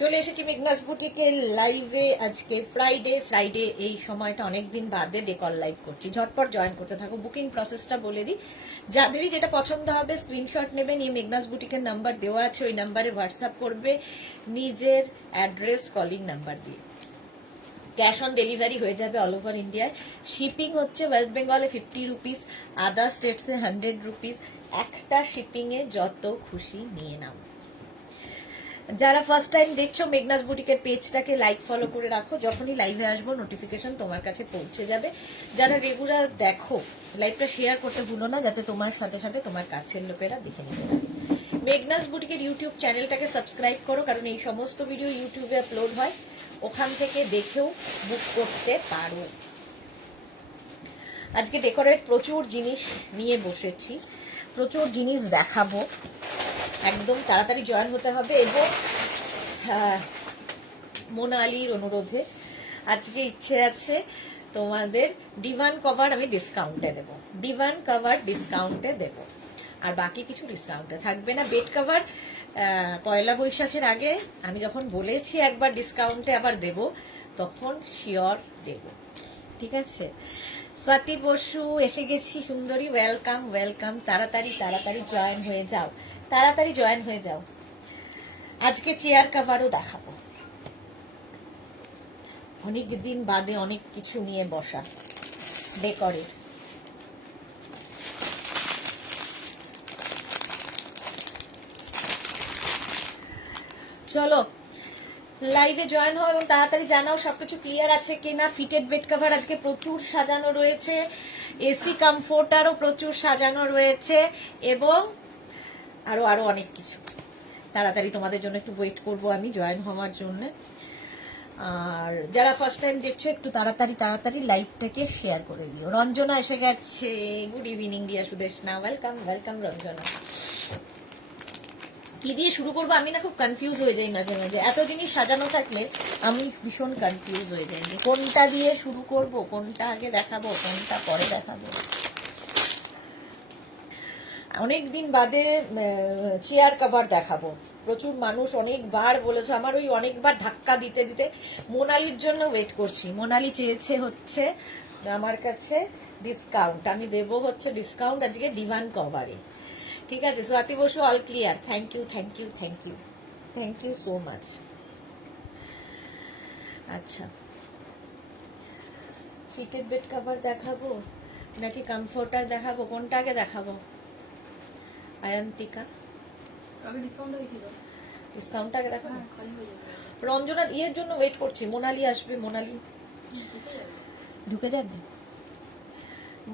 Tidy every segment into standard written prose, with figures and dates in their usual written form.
চলে এসেছি মেঘনাস বুটিকের লাইভে। আজকে ফ্রাইডে এই সময়টা অনেকদিন বাদে ডেকল লাইভ করছি। ঝটপট জয়েন করতে থাকো। বুকিং প্রসেসটা বলে দিই, যাদেরই যেটা পছন্দ হবে স্ক্রিনশট নেবেন। এই মেঘনাস বুটিকের নাম্বার দেওয়া আছে, ওই নাম্বারে হোয়াটসঅ্যাপ করবে নিজের অ্যাড্রেস কলিং নাম্বার দিয়ে। ক্যাশ অন ডেলিভারি হয়ে যাবে অল ওভার ইন্ডিয়ায়। শিপিং হচ্ছে ওয়েস্ট বেঙ্গলে 50 রুপিস, আদার স্টেটসে 100 রুপিস। একটা শিপিংয়ে যত খুশি নিয়ে নাও। যারা ফার্স্ট টাইম দেখছো মেঘনাস বুটিকের পেজটাকে লাইক ফলো করে রাখো, যখনই লাইভে আসবো নোটিফিকেশন তোমার কাছে পৌঁছে যাবে। যারা রেগুলার দেখো লাইভটা শেয়ার করতে ভুলো না, যাতে তোমার সাথে সাথে তোমার কাছের লোকেরা দেখে নিতে পারে। মেঘনাস বুটিকের ইউটিউব চ্যানেলটাকে সাবস্ক্রাইব করো, কারণ এই সমস্ত ভিডিও ইউটিউবে আপলোড হয়, ওখান থেকে দেখেও বুক করতে পারো। আজকে ডেকোরেট প্রচুর জিনিস নিয়ে বসেছি, প্রচুর জিনিস দেখাবো। একদম তাড়াতাড়ি জয়েন হতে হবে। এবং মোনালির অনুরোধে আজকে ইচ্ছে আছে তোমাদের ডিভান কভার আমি ডিসকাউন্টে দেব, ডিভান কভার ডিসকাউন্টে দেব, আর বাকি কিছু ডিসকাউন্টে থাকবে না। বেড কভার পয়লা বৈশাখের আগে আমি যখন বলেছি একবার ডিসকাউন্টে আবার দেব, তখন শিওর দেব, ঠিক আছে? স্বাতি বসু এসে গেছি, সুন্দরী, ওয়েলকাম ওয়েলকাম। তাড়াতাড়ি তাড়াতাড়ি জয়েন হয়ে যাও, তাড়াতাড়ি জয়েন হয়ে যাও। আজকে চেয়ার কাভারও দেখাবো। অনেক দিন বাদে অনেক কিছু নিয়ে বসা ডেকোরের। চলো লাইভে জয়েন হও এবং তাড়াতাড়ি জানাও সবকিছু ক্লিয়ার আছে কিনা। ফিটেড বেড কভার আজকে প্রচুর সাজানো রয়েছে, এসি কমফোর্টারও প্রচুর সাজানো রয়েছে, এবং আরো আরো অনেক কিছু। তাড়াতাড়ি তোমাদের জন্য একটু ওয়েট করবো আমি জয়েন হওয়ার জন্য। আর যারা ফার্স্ট টাইম দেখছো একটু তাড়াতাড়ি তাড়াতাড়ি লাইভটাকে শেয়ার করে দিও। রঞ্জনা এসে গেছে, good evening dear Sudeshna, welcome welcome Ranjana. কি দিয়ে শুরু করবো আমি না খুব কনফিউজ হয়ে যাই মাঝে মাঝে। এত জিনিস সাজানো থাকলে আমি ভীষণ কনফিউজ হয়ে যাই যে কোনটা দিয়ে শুরু করব, কোনটা আগে দেখাবো, কোনটা পরে দেখাবো। অনেকদিন বাদে চেয়ার কভার দেখাবো। প্রচুর মানুষ অনেকবার বলেছে, আমার ওই অনেকবার ধাক্কা দিতে দিতে মোনালির জন্য ওয়েট করছি। মোনালি চেয়েছে হচ্ছে আমার কাছে ডিসকাউন্ট, আমি দেব হচ্ছে ডিসকাউন্ট আজকে ডিভান কভারে, ঠিক আছে? Swati Basu all clear, thank you thank you thank you thank you so much. আচ্ছা, ফিটেড বেড কভার দেখাবো নাকি কমফোর্টার দেখাবো, কোনটা আগে দেখাবো? আয়ন্তিকা ডিসকাউন্টটা আগে দেখাবো। রঞ্জনার ইয়ের জন্য ওয়েট করছি, মোনালি আসবে। মোনালি ঢুকে যাবে?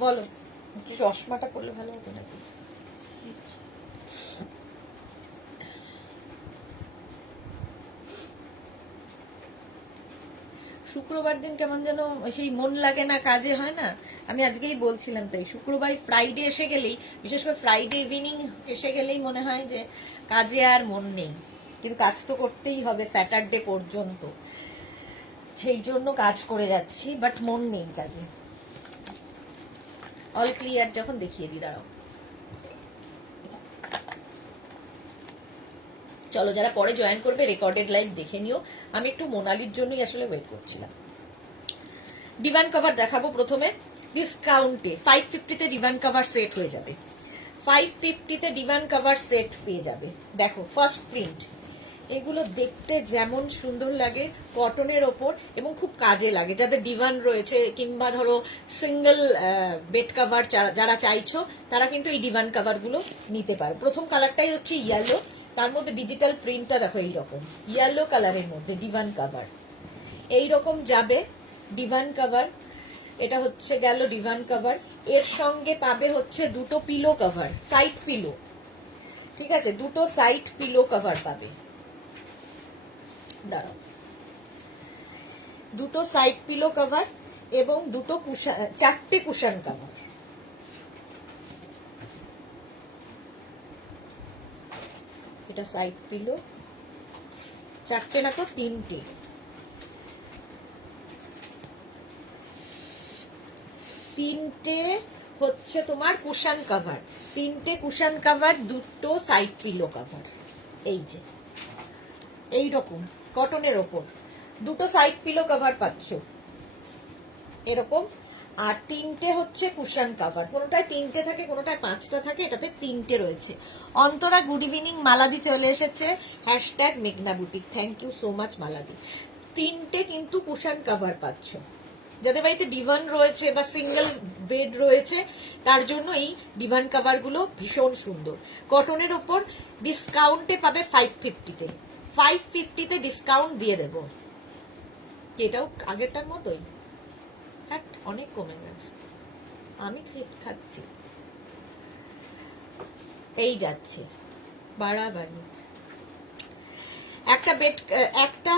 বলো, চশমাটা করলে ভালো হতো নাকি? শুক্রবার দিন কেমন যেন সেই মন লাগে না, কাজে হয় না। আমি আজকেই বলছিলাম তাই, শুক্রবার ফ্রাইডে এসে গেলেই, বিশেষ করে ফ্রাইডে ইভিনিং এসে গেলেই মনে হয় যে কাজে আর মন নেই, কিন্তু কাজ তো করতেই হবে স্যাটারডে পর্যন্ত, সেই জন্য কাজ করে যাচ্ছি, বাট মন নেই কাজে। অল ক্লিয়ার যখন দেখিয়ে দিই, দাঁড়াও। চলো যারা পরে জয়েন করবে রেকর্ডেড লাইভ দেখে নিও। আমি একটু মোনালির জন্যই আসলে ওয়েট করছিলাম। ডিভান কভার দেখাবো প্রথমে ডিসকাউন্টে। 550-তে ডিভান কভার সেট হয়ে যাবে, 550-তে ডিভান কভার সেট পেয়ে যাবে। দেখো ফার্স্ট প্রিন্ট, এগুলো দেখতে যেমন সুন্দর লাগে কটনের ওপর, এবং খুব কাজে লাগে যাদের ডিভান রয়েছে, কিংবা ধরো সিঙ্গেল বেড কভার যারা চাইছো তারা কিন্তু এই ডিভান কভারগুলো নিতে পারো। প্রথম কালারটাই হচ্ছে ইয়েলো, তার মধ্যে ডিজিটাল প্রিন্টটা দেখো এইরকম ইয়েলো কালারের মধ্যে ডিভান কভার এইরকম যাবে। ডিভান কভার এটা হচ্ছে গেল ডিভান কভার। এর সঙ্গে পাবে হচ্ছে দুটো পিলো কভার, সাইড পিলো, ঠিক আছে? দুটো সাইড পিলো কভার পাবে। দাঁড়াও, দুটো সাইড পিলো কভার এবং দুটো কুশন, চারটে কুশন কভার। এটা সাইড পিলো, চারটে না তো তিনটে, তিনটে হচ্ছে তোমার কুশন কভার, তিনটে কুশন কভার, দুটো সাইড পিলো কভার। এই যে এই রকম কটনের ওপর, দুটো সাইড পিলো কভার পাচ্ছ এরকম, আর তিনটে হচ্ছে কুশন কাভার, কোনোটায় তিনটে থাকে কোনোটায় পাঁচটা থাকে, এটাতে তিনটে রয়েছে। অন্তরা গুড ইভিনিং, মালাদি চলে এসেছে, হ্যাশট্যাগ মেঘনা boutique, thank you so much মালাদি। তিনটে কিন্তু কুশন কাভার পাচ্ছ, যাদের বাড়িতে ডিভান রয়েছে বা সিঙ্গেল বেড রয়েছে তার জন্য এই ডিভান কাভার গুলো ভীষণ সুন্দর। কটনের ওপর ডিসকাউন্টে পাবে 550-তে, 550-তে ডিসকাউন্ট দিয়ে দেবো। এটাও আগেরটার মতোই, হ্যাঁ অনেক কমে গেছে, আমি খাচ্ছি। এই যাচ্ছে বাড়াবাড়ি, একটা বেড, একটা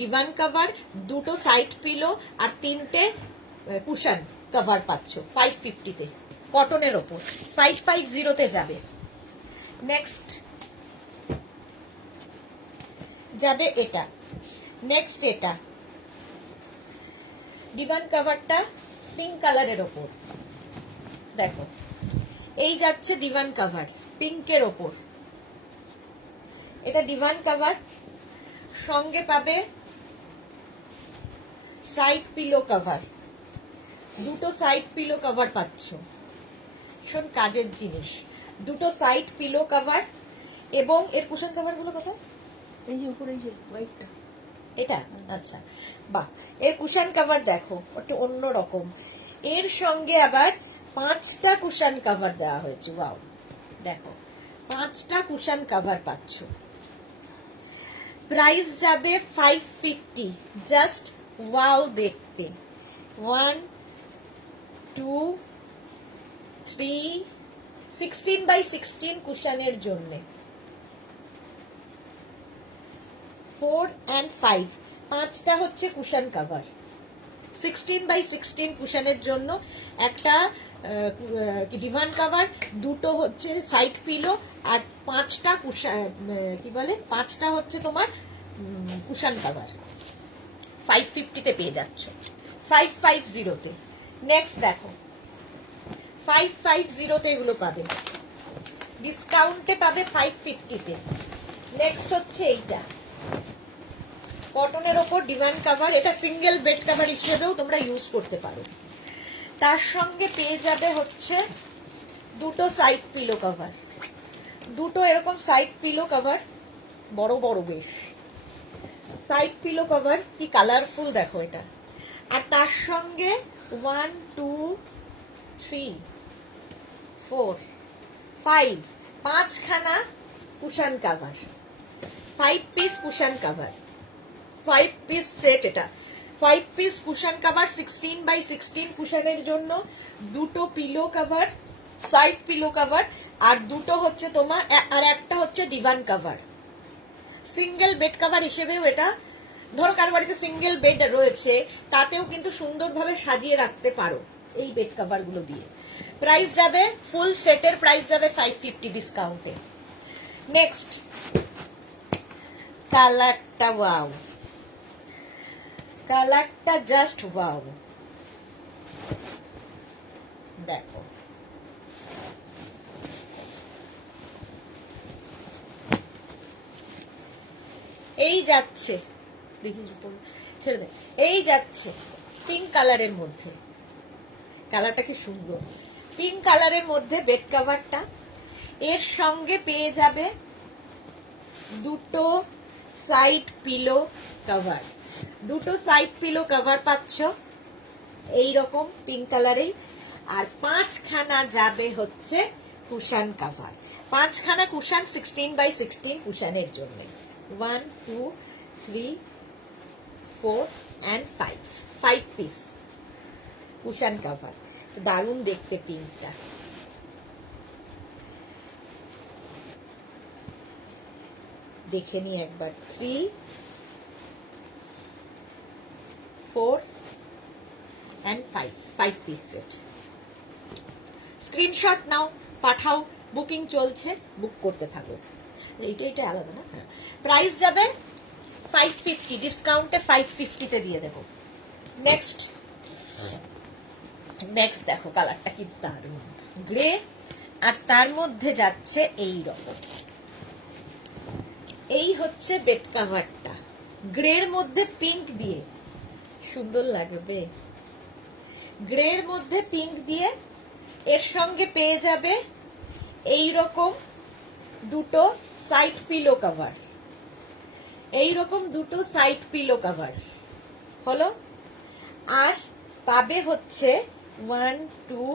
ডিভান কভার, দুটো সাইড পিলো আর তিনটে কুশন কভার পাচ্ছ 550-তে কটনের ওপর। 550-তে যাবে। নেক্সট যাবে এটা, নেক্সট এটা ডিভান কভারটা পিঙ্ক কালারের ওপর, দেখো এই যাচ্ছে ডিভান কভার পিঙ্কের ওপর, এটা ডিভান কভার, সঙ্গে পাবে সাইড পিলো কভার, দুটো সাইড পিলো কভার পাচ্ছ, ভীষণ কাজের জিনিস, দুটো সাইড পিলো কভার। এবং এর কুশন কভার গুলো কোথায়, এই যে উপরে, এই যে হোয়াইটটা, এটা আচ্ছা বাহ, এর কুশন কভার দেখো একটু অন্য রকম, এর সঙ্গে আবার 5টা কুশন কভার দেওয়া হয়েছে, ওয়াও দেখো 5টা কুশন কভার পাচ্ছ। প্রাইস যাবে 550, জাস্ট ওয়াও দেখতে। 1 2 3 16x16 কুশনের জন্য, 4 and 5 5টা হচ্ছে কুশন কভার, 16x16 কুশনের জন্য একটা ডিভান কভার, দুটো হচ্ছে সাইড পিলো আর 5টা কুশন, কি বলে 5টা হচ্ছে তোমার কুশন কভার 550-তে পেয়ে যাচ্ছ, 550-তে। নেক্সট দেখো 550-তে এগুলো পাবে, ডিসকাউন্টে পাবে 550-তে। নেক্সট হচ্ছে এইটা কটনের ওপর ডিভান কভার, এটা সিঙ্গেল বেড কভার হিসেবেও তোমরা ইউজ করতে পারো। তার সঙ্গে পেয়ে যাবে হচ্ছে দুটো সাইড পিলো কভার, দুটো এরকম সাইড পিলো কভার, বড় বড় বেশ সাইড পিলো কভার, কি কালারফুল দেখো এটা। আর তার সঙ্গে 1 2 3 4 5 5খানা cushion cover, 5 piece cushion cover, 5 piece set, এটা 5 পিস কুশন কভার 16x16 কুশনের জন্য, দুটো pillow cover side pillow cover, আর দুটো হচ্ছে তোমার, আর একটা হচ্ছে divan cover. Single bed cover হিসেবেও এটা, ধরো কারো বাড়িতে সিঙ্গেল বেড রয়েছে তাতেও কিন্তু সুন্দরভাবে সাজিয়ে রাখতে পারো এই বেড কভার গুলো দিয়ে। প্রাইস যাবে, ফুল সেটের প্রাইস যাবে 550 ডিসকাউন্টে। নেক্সট কালারটা ওয়াও, কালারটা জাস্ট ওয়াও, দেখো এই যাচ্ছে, দেখি ছেড়ে দে, এই যাচ্ছে পিঙ্ক কালারের মধ্যে, কালারটা কি সুন্দর, পিঙ্ক কালারের মধ্যে বেড কভারটা, এর সঙ্গে পেয়ে যাবে দুটো সাইড পিলো কভার, দুটো সাইড পিলো কভার পাচ্ছ এই রকম পিঙ্ক কালারেই, আর 5খানা যাবে হচ্ছে কুশন কভার, 5খানা কুশন 16x16 কুশনের জন্য, 1 2 3 4 and 5 পিস কুশন কভার। দারুণ দেখতে পিঙ্কটা, দেখে নি একবার। 3 4 and 5 পিস সেট। স্ক্রিনশট নাও, পাঠাও, বুকিং চলছে, বুক করতে থাকো। এইটা আলাদা না, হ্যাঁ। প্রাইস যাবে 550, ডিসকাউন্টে 550-তে দিয়ে দেবো। নেক্সট দেখো কালারটা কি দারুণ, গ্রে, আর তার মধ্যে যাচ্ছে এই রকম, এই হচ্ছে বেড কাভারটা, গ্রের মধ্যে পিঙ্ক দিয়ে সুন্দর লাগবে। গ্রের মধ্যে পিঙ্ক দিয়ে এর সঙ্গে পেয়ে যাবে এই রকম দুটো সাইড পিলো কভার, এইরকম দুটো সাইড পিলো কভার হলো। আর পাবে হচ্ছে 1 2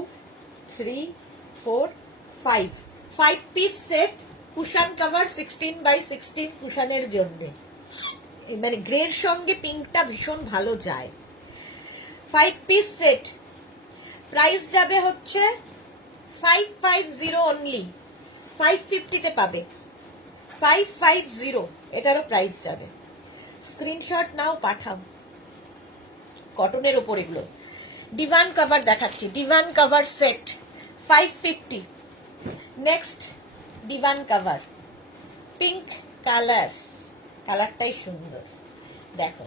3 4 5 piece set cushion cover 16x16 কুশনের জন্য। মানে গ্রের সঙ্গে পিঙ্কটা ভীষণ ভালো যায়। 5 পিস সেট, প্রাইস যাবে হচ্ছে 550 অনলি, 550 তে পাবে, 550 এটারও প্রাইস যাবে। স্ক্রিনশট নাও, পাঠাও। কটনের ওপর এগুলো। ডিভান কভার দেখাচ্ছি, divan cover set 550। Next divan cover pink colour, কালারটাই সুন্দর। দেখো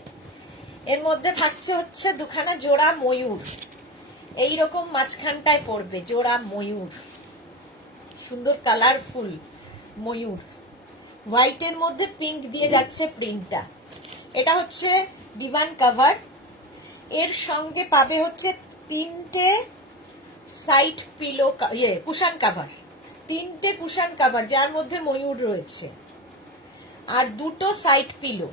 এর মধ্যে থাকছে হচ্ছে দুখানা জোড়া ময়ূর, এইরকম মাঝখানটায় পড়বে জোড়া ময়ূর, সুন্দর কালারফুল ময়ূর। হোয়াইটের মধ্যে পিঙ্ক দিয়ে যাচ্ছে প্রিন্টটা। এটা হচ্ছে ডিভান কভার। এর সঙ্গে পাবে হচ্ছে 3টে সাইড পিলো কুশন কভার, 3টে কুশন কভার যার মধ্যে ময়ূর রয়েছে, আর দুটো সাইড পিলো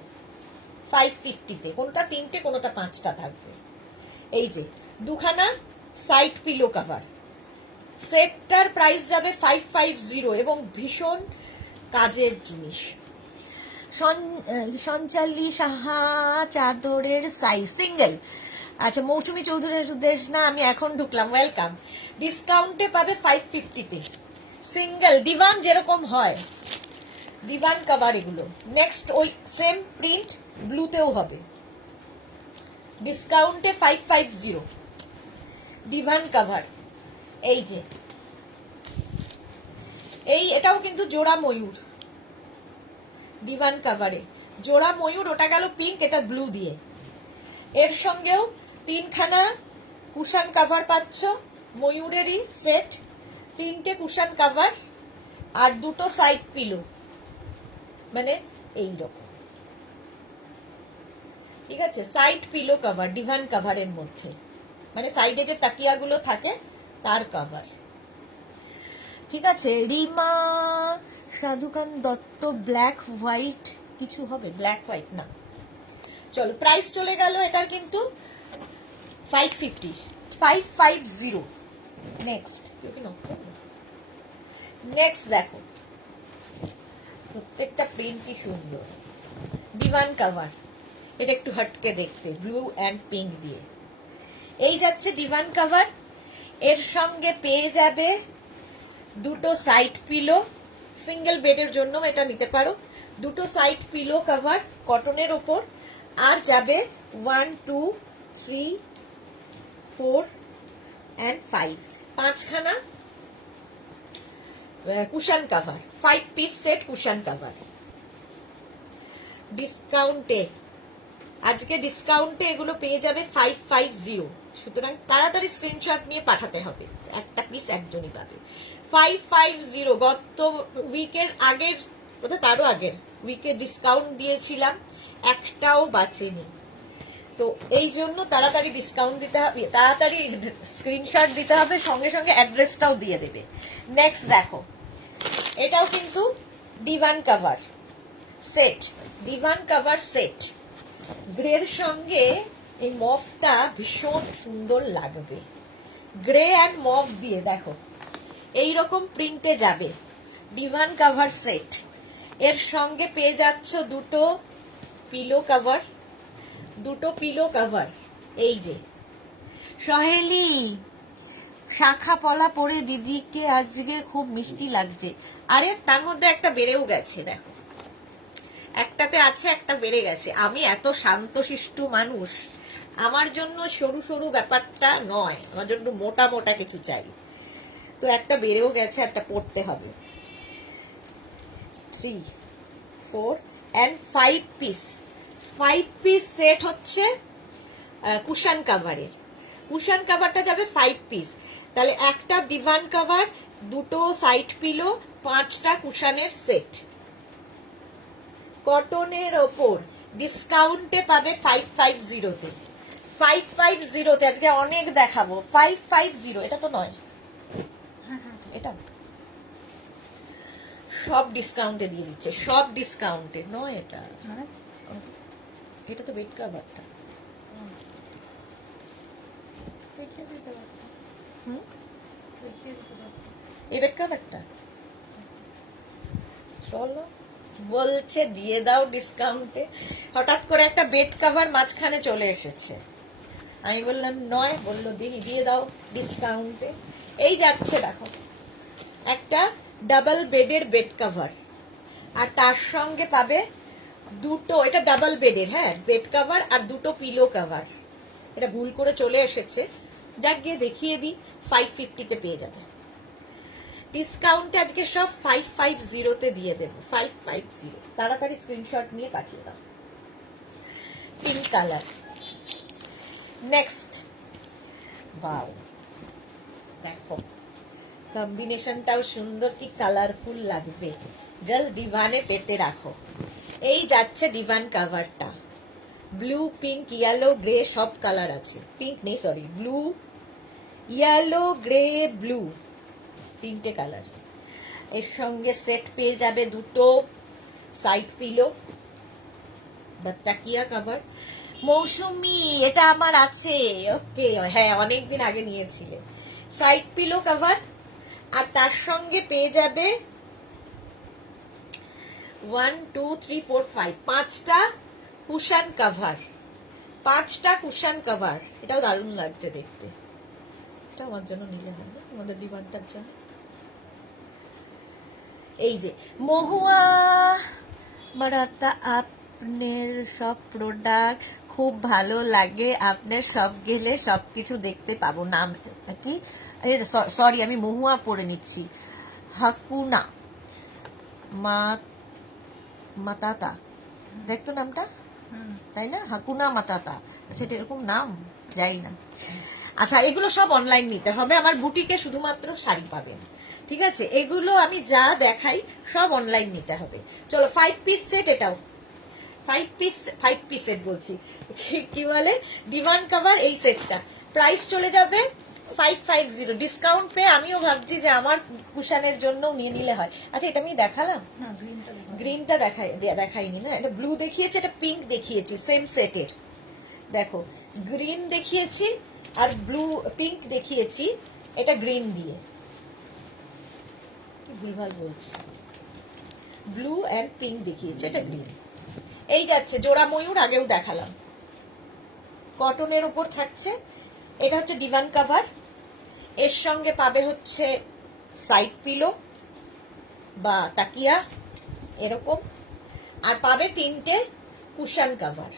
550-তে, কোনটা 3টে কোনটা 5টা থাকবে। এই যে দুখানা সাইড পিলো কভার, সেটটার প্রাইস যাবে 550 এবং ভীষণ কাজের জিনিস। সঞ্চালী সাহা চাদরের সাইজ সিঙ্গেল। আচ্ছা, মৌসুমী চৌধুরীর উদ্দেশ্য না, আমি এখন ঢুকলাম, ওয়েলকাম। ডিসকাউন্টে পাবে 550-তে সিঙ্গেল, ডিভান যেরকম হয় ডিভান কভার এগুলো। নেক্সট ওই সেম প্রিন্ট ব্লুতেও হবে, ডিসকাউন্টে 550 ডিভান কভার। এই যে এটাও কিন্তু জোড়া ময়ূর, ডিভান কভারে জোড়া ময়ূর, ওটা গেল পিঙ্ক, এটা ব্লু দিয়ে। এর সঙ্গেও 3খানা কুশন কভার পাচ্ছ, ময়ূরেরই সেট, 3টে কুশন কভার আর দুটো সাইড পিলো, মানে এইরকম। ঠিক আছে, সাইড পিলো কভার ডিভান কভারের মধ্যে, মানে সাইডে যে তাকিয়াগুলো থাকে তার কভার। ঠিক আছে, রিমা সাধুকান দত্ত ব্ল্যাক হোয়াইট কিছু হবে, ব্ল্যাক হোয়াইট না। চলো প্রাইস চলে গেল এটার কিন্তু 550। নেক্সট দেখো, প্রত্যেকটা প্রিন্টই সুন্দর। ডিভান কভার, এটা একটু হটকে দেখতে, ব্লু অ্যান্ড পিঙ্ক দিয়ে। এই যাচ্ছে ডিভান কভার। এর সঙ্গে পেয়ে যাবে দুটো সাইড পিলো, সিঙ্গেল বেডের জন্য এটা নিতে পারো, দুটো সাইড পিলো কভার কটনের ওপর, আর যাবে 1 2 3 4 and 5 5খানা cushion cover, 5 piece set cushion cover. ডিসকাউন্টে, আজকে ডিসকাউন্টে এগুলো পেয়ে যাবে 550। সুতরাং তাড়াতাড়ি স্ক্রিনশট নিয়ে পাঠাতে হবে, একটা পিস একজনই পাবে। 550 গত উইকের আগের, কোথায় তারও আগের উইকে ডিসকাউন্ট দিয়েছিলাম, একটাও বাঁচেনি। তো এই জন্য তাড়াতাড়ি ডিসকাউন্ট দিতে হবে, তাড়াতাড়ি স্ক্রিনশট দিতে হবে, সঙ্গে সঙ্গে অ্যাড্রেসটাও দিয়ে দেবে। নেক্সট দেখো, এটাও কিন্তু divan cover set, divan cover set. গ্রের সঙ্গে এই মফটা ভীষণ সুন্দর লাগবে, গ্রে অ্যান্ড মফ দিয়ে দেখো এইরকম প্রিন্টে যাবে ডিভান কভার সেট। এর সঙ্গে পেয়ে যাচ্ছ দুটো পিলো কভার, দুটো পিলো কভার। এই যে সহেলি শাখা পলা পরে দিদিকে আজকে খুব মিষ্টি লাগছে। আরে তার মধ্যে একটা বেড়েও গেছে, দেখো একটাতে আছে, একটা বেড়ে গেছে। আমি এত শান্তশিষ্টু মানুষ, আমার জন্য সরু সরু ব্যাপারটা নয়, আমার জন্য মোটা মোটা কিছু চাই। তো একটা বেড়েও গেছে, একটা পড়তে হবে। 3 4 and 5 পিস, 5 পিস সেট হচ্ছে কুশন কাভারের। কুশন কাভারটা যাবে 5 পিস, তাহলে একটা ডিভান কাভার, দুটো সাইড পিলো, 5টা কুশনের সেট। কটনের ওপর ডিসকাউন্টে পাবে 550-তে। 550-তে আজকে অনেক দেখাবো। 550, এটা তো নয়, এটা সব ডিসকাউন্টে দিয়ে দিচ্ছে, সব ডিসকাউন্টে নয় এটা। এটা তো বেড কাভারটা। এই বেড কাভারটা চলো, বলছে দিয়ে দাও ডিসকাউন্টে। হঠাৎ করে একটা বেড কাভার মাঝখানে চলে এসেছে, আমি বললাম নয়, বললো দিয়ে দাও ডিসকাউন্টে। এই যাচ্ছে দেখো, একটা ডাবল বেডের বেড কাভার, আর তার সঙ্গে পাবে দুটো, এটা ডাবল বেডের, হ্যাঁ, বেড কাভার আর দুটো পিলো কাভার। এটা ভুল করে চলে এসেছে, যাক গিয়ে দেখিয়ে দিই। 550-তে পেয়ে যাবে ডিসকাউন্টে। আজকে সব 550-তে দিয়ে দেবো। 550, তাড়াতাড়ি স্ক্রিনশট নিয়ে পাঠিয়ে দাও। Pink colour. নেক্সট, বাও, দেখো কম্বিনেশনটাও সুন্দর, কি কালারফুল লাগবে। জাস্ট ডিভানে পেতে রাখো। এই যাচ্ছে ডিভান কাভারটা, ব্লু, পিঙ্ক, ইয়েলো, গ্রে সব কালার আছে। পিঙ্ক নেই, sorry, blue, yellow, grey, blue, তিনটে কালার। এর সঙ্গে সেট পেয়ে যাবে দুটো সাইড পিলো বা তাকিয়া কাভার। মৌসুমি, এটা আমার আছে, ওকে, হ্যাঁ অনেকদিন আগে নিয়েছিলে। সাইড পিলো কাভার, আর তার সঙ্গে পেয়ে যাবে 1 2 3 4 5 5টা কুশন কাভার। 5টা কুশন কাভার, এটাও দারুণ লাগছে দেখতে। এটা আমার জন্য নিলে হয় না, আমাদের ডিমান্ডটার জন্য। এই যে মহুয়া মারাতা, আপনার সব প্রোডাক্ট খুব ভালো লাগে, আপনার সব গেলে সবকিছু দেখতে পাবো। নাম কি? সরি, আমি মহুয়া পড়ে নিচ্ছি। হাকুনা মাতাতা, দেখতো নামটা, তাই না? হাকুনা মাতাতা, আচ্ছা এটা এরকম নাম, যাই না। আচ্ছা, এগুলো সব অনলাইন নিতে হবে, আমার বুটিকে শুধুমাত্র শাড়ি পাবেন, ঠিক আছে? এগুলো আমি যা দেখাই সব অনলাইন নিতে হবে। চলো 5 পিস সেট, এটাও 5 পিস সেট বলছি, কি বলে, ডিভান কাভার। এই সেটটা প্রাইস চলে যাবে 550 ডিসকাউন্ট পেয়ে। আমিও ভাবছি যে আমার কুশানের জন্য নিয়ে নিলে হয়। আচ্ছা, এটা আমি দেখালাম, গ্রিনটা দেখাইনি না, এটা ব্লু দেখিয়েছি, এটা পিঙ্ক দেখিয়েছি, সেম সেটের। দেখো, গ্রিন দেখিয়েছি আর ব্লু, পিঙ্ক দেখিয়েছি, এটা গ্রিন দিয়ে, ভুলভাল বলছি, ব্লু অ্যান্ড পিঙ্ক দেখিয়েছি, এটা গ্রিন। এই যাচ্ছে জোড়া ময়ূর, আগেও দেখালাম, কটনের উপর থাকছে। এটা হচ্ছে ডিভান কাভার, এর সঙ্গে পাবে হচ্ছে সাইড পিলো বা তাকিয়া এরকম, আর পাবে 3টে কুশন কাভার,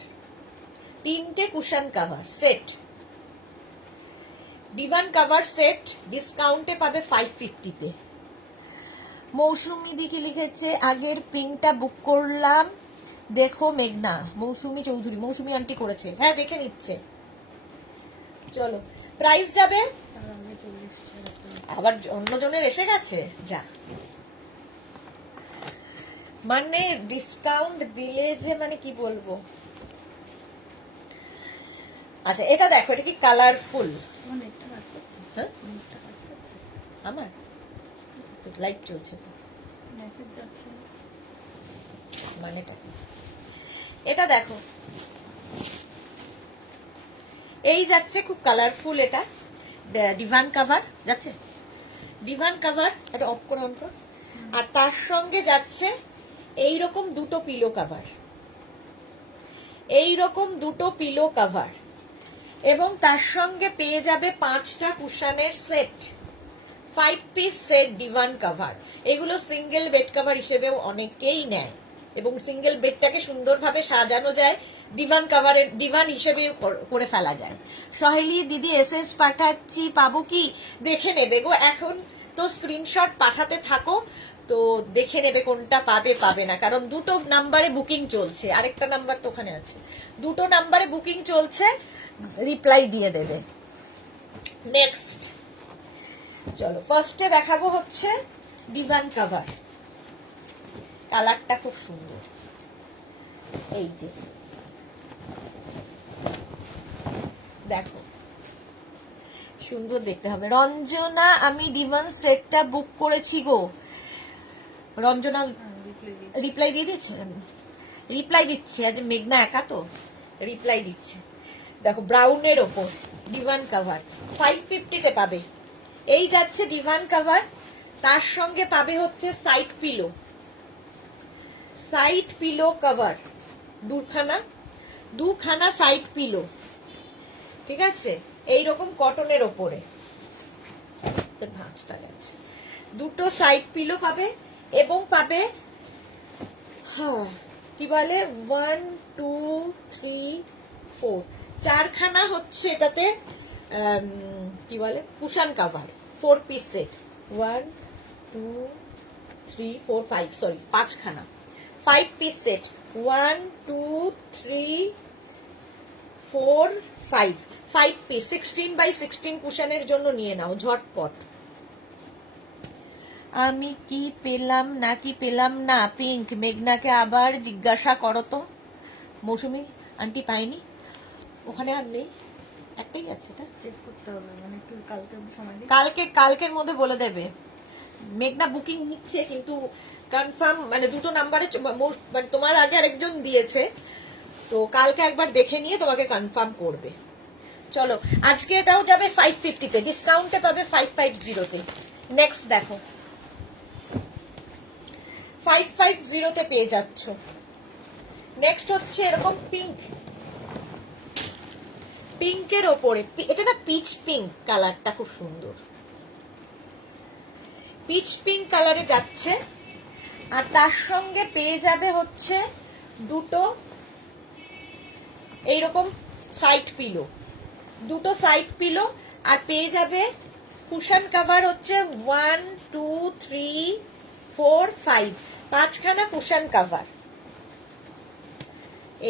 3টে cushion cover set. Divan cover set ডিসকাউন্টে পাবে 550-তে। মৌসুমি দিকে লিখেছে, আগের পিঙ্কটা বুক করলাম, দেখো মেঘনা। মৌসুমি চৌধুরী, মৌসুমি আন্টি করেছে, হ্যাঁ দেখে নিচ্ছে। চলো, প্রাইস যাবে, আবার অন্যজনের এসে গেছে, যা মানে ডিসকাউন্ট দিলে যে মানে কি বলবো। আচ্ছা, এটা দেখো, এটা কি কালারফুল, হ্যাঁ আমার লাইট চলছে তো, মানেটা এটা দেখো, এই যাচ্ছে খুব কালারফুল, এটা ডিভান কাভার যাচ্ছে, ডিভান কাভার, এটা অফ করে অন কর। আর তার সঙ্গে যাচ্ছে এইরকম দুটো পিলো কাভার, এইরকম দুটো পিলো কাভার, এবং তার সঙ্গে পেয়ে যাবে 5টা কুশনের set, 5 piece set divan cover. এগুলো সিঙ্গেল বেড কাভার হিসেবেও অনেকেই নেয়, এবং সিঙ্গেল বেডটাকে সুন্দরভাবে সাজানো যায়, ডিভান কাভারের ডিভান হিসেবে করে ফেলা যায়। সহেলি দিদি এসএস পাঠাচ্ছি, পাবো কি? দেখে নেবে গো, এখন তো স্ক্রিনশট পাঠাতে থাকো, তো দেখে নেবে কোনটা পাবে পাবে না, কারণ দুটো নাম্বারে বুকিং চলছে, আরেকটা নাম্বার তো ওখানে আছে, দুটো নাম্বারে বুকিং চলছে, রিপ্লাই দিয়ে দেবে। নেক্সট, চলো ফার্স্টে দেখাবো হচ্ছে ডিভান কাভার, কালারটা খুব সুন্দর, এই যে দেখো, সুন্দর দেখতে হবে। রঞ্জনা, আমি ডিভান সেটটা বুক করেছি গো। রঞ্জনা রিপ্লাই দিয়ে দিচ্ছে, রিপ্লাই দিচ্ছে। আজ মেঘনা একা তো রিপ্লাই দিচ্ছে। দেখো, ব্রাউনের ওপর ডিভান কাভার 550-তে পাবে। এই যাচ্ছে ডিভান কাভার, তার সঙ্গে পাবে হচ্ছে side pillow, side pillow cover দুখানা সাইড পিলো, ঠিক আছে, এইরকম কটনের ওপরে। ভাঁজটা গেছে। দুটো সাইড পিলো পাবে এবং পাবে, হ্যাঁ কি বলে, 1 2 3 4 চারখানা হচ্ছে এটাতে কি বলে cushion cover, 4 piece set. 1 2 3 4 5, sorry 5খানা 5 পিস সেট। 1 2 3 4 5 পিস 16x16 কুশনের জন্য নিয়ে নাও ঝটপট। আমি কি পেলাম নাকি পেলাম না পিঙ্ক? মেঘনাকে আবার জিজ্ঞাসা করো তো। মৌসুমি আন্টি পাইনি, ওখানে আর নেই, একটাই আছে, এটা চেক করতে হবে, মানে একটু কালকে সময় দিই। কালকের মধ্যে বলে দেবে। মেঘনা বুকিং নিচ্ছে কিন্তু কনফার্ম, মানে দুটো নাম্বারে, মানে তোমার আগে আরেকজন দিয়েছে, তো কালকে একবার দেখে নিয়ে তোমাকে কনফার্ম করবে। চলো, আজকে এটাও যাবে 550-তে, ডিসকাউন্টে পাবে 550-তে। নেক্সট দেখো, 550-তে পেয়ে যাচ্ছ। নেক্সট হচ্ছে এরকম পিঙ্কের ওপরে, এটা না পিচ পিঙ্ক কালারটা, খুব সুন্দর পিচ পিঙ্ক কালারে যাচ্ছে। আর তার সঙ্গে পেয়ে যাবে হচ্ছে দুটো এইরকম সাইড পিলো, দুটো সাইড পিলো, আর পেয়ে যাবে কুশন কাভার হচ্ছে 1 2 3 4 5, 5খানা কুশন কাভার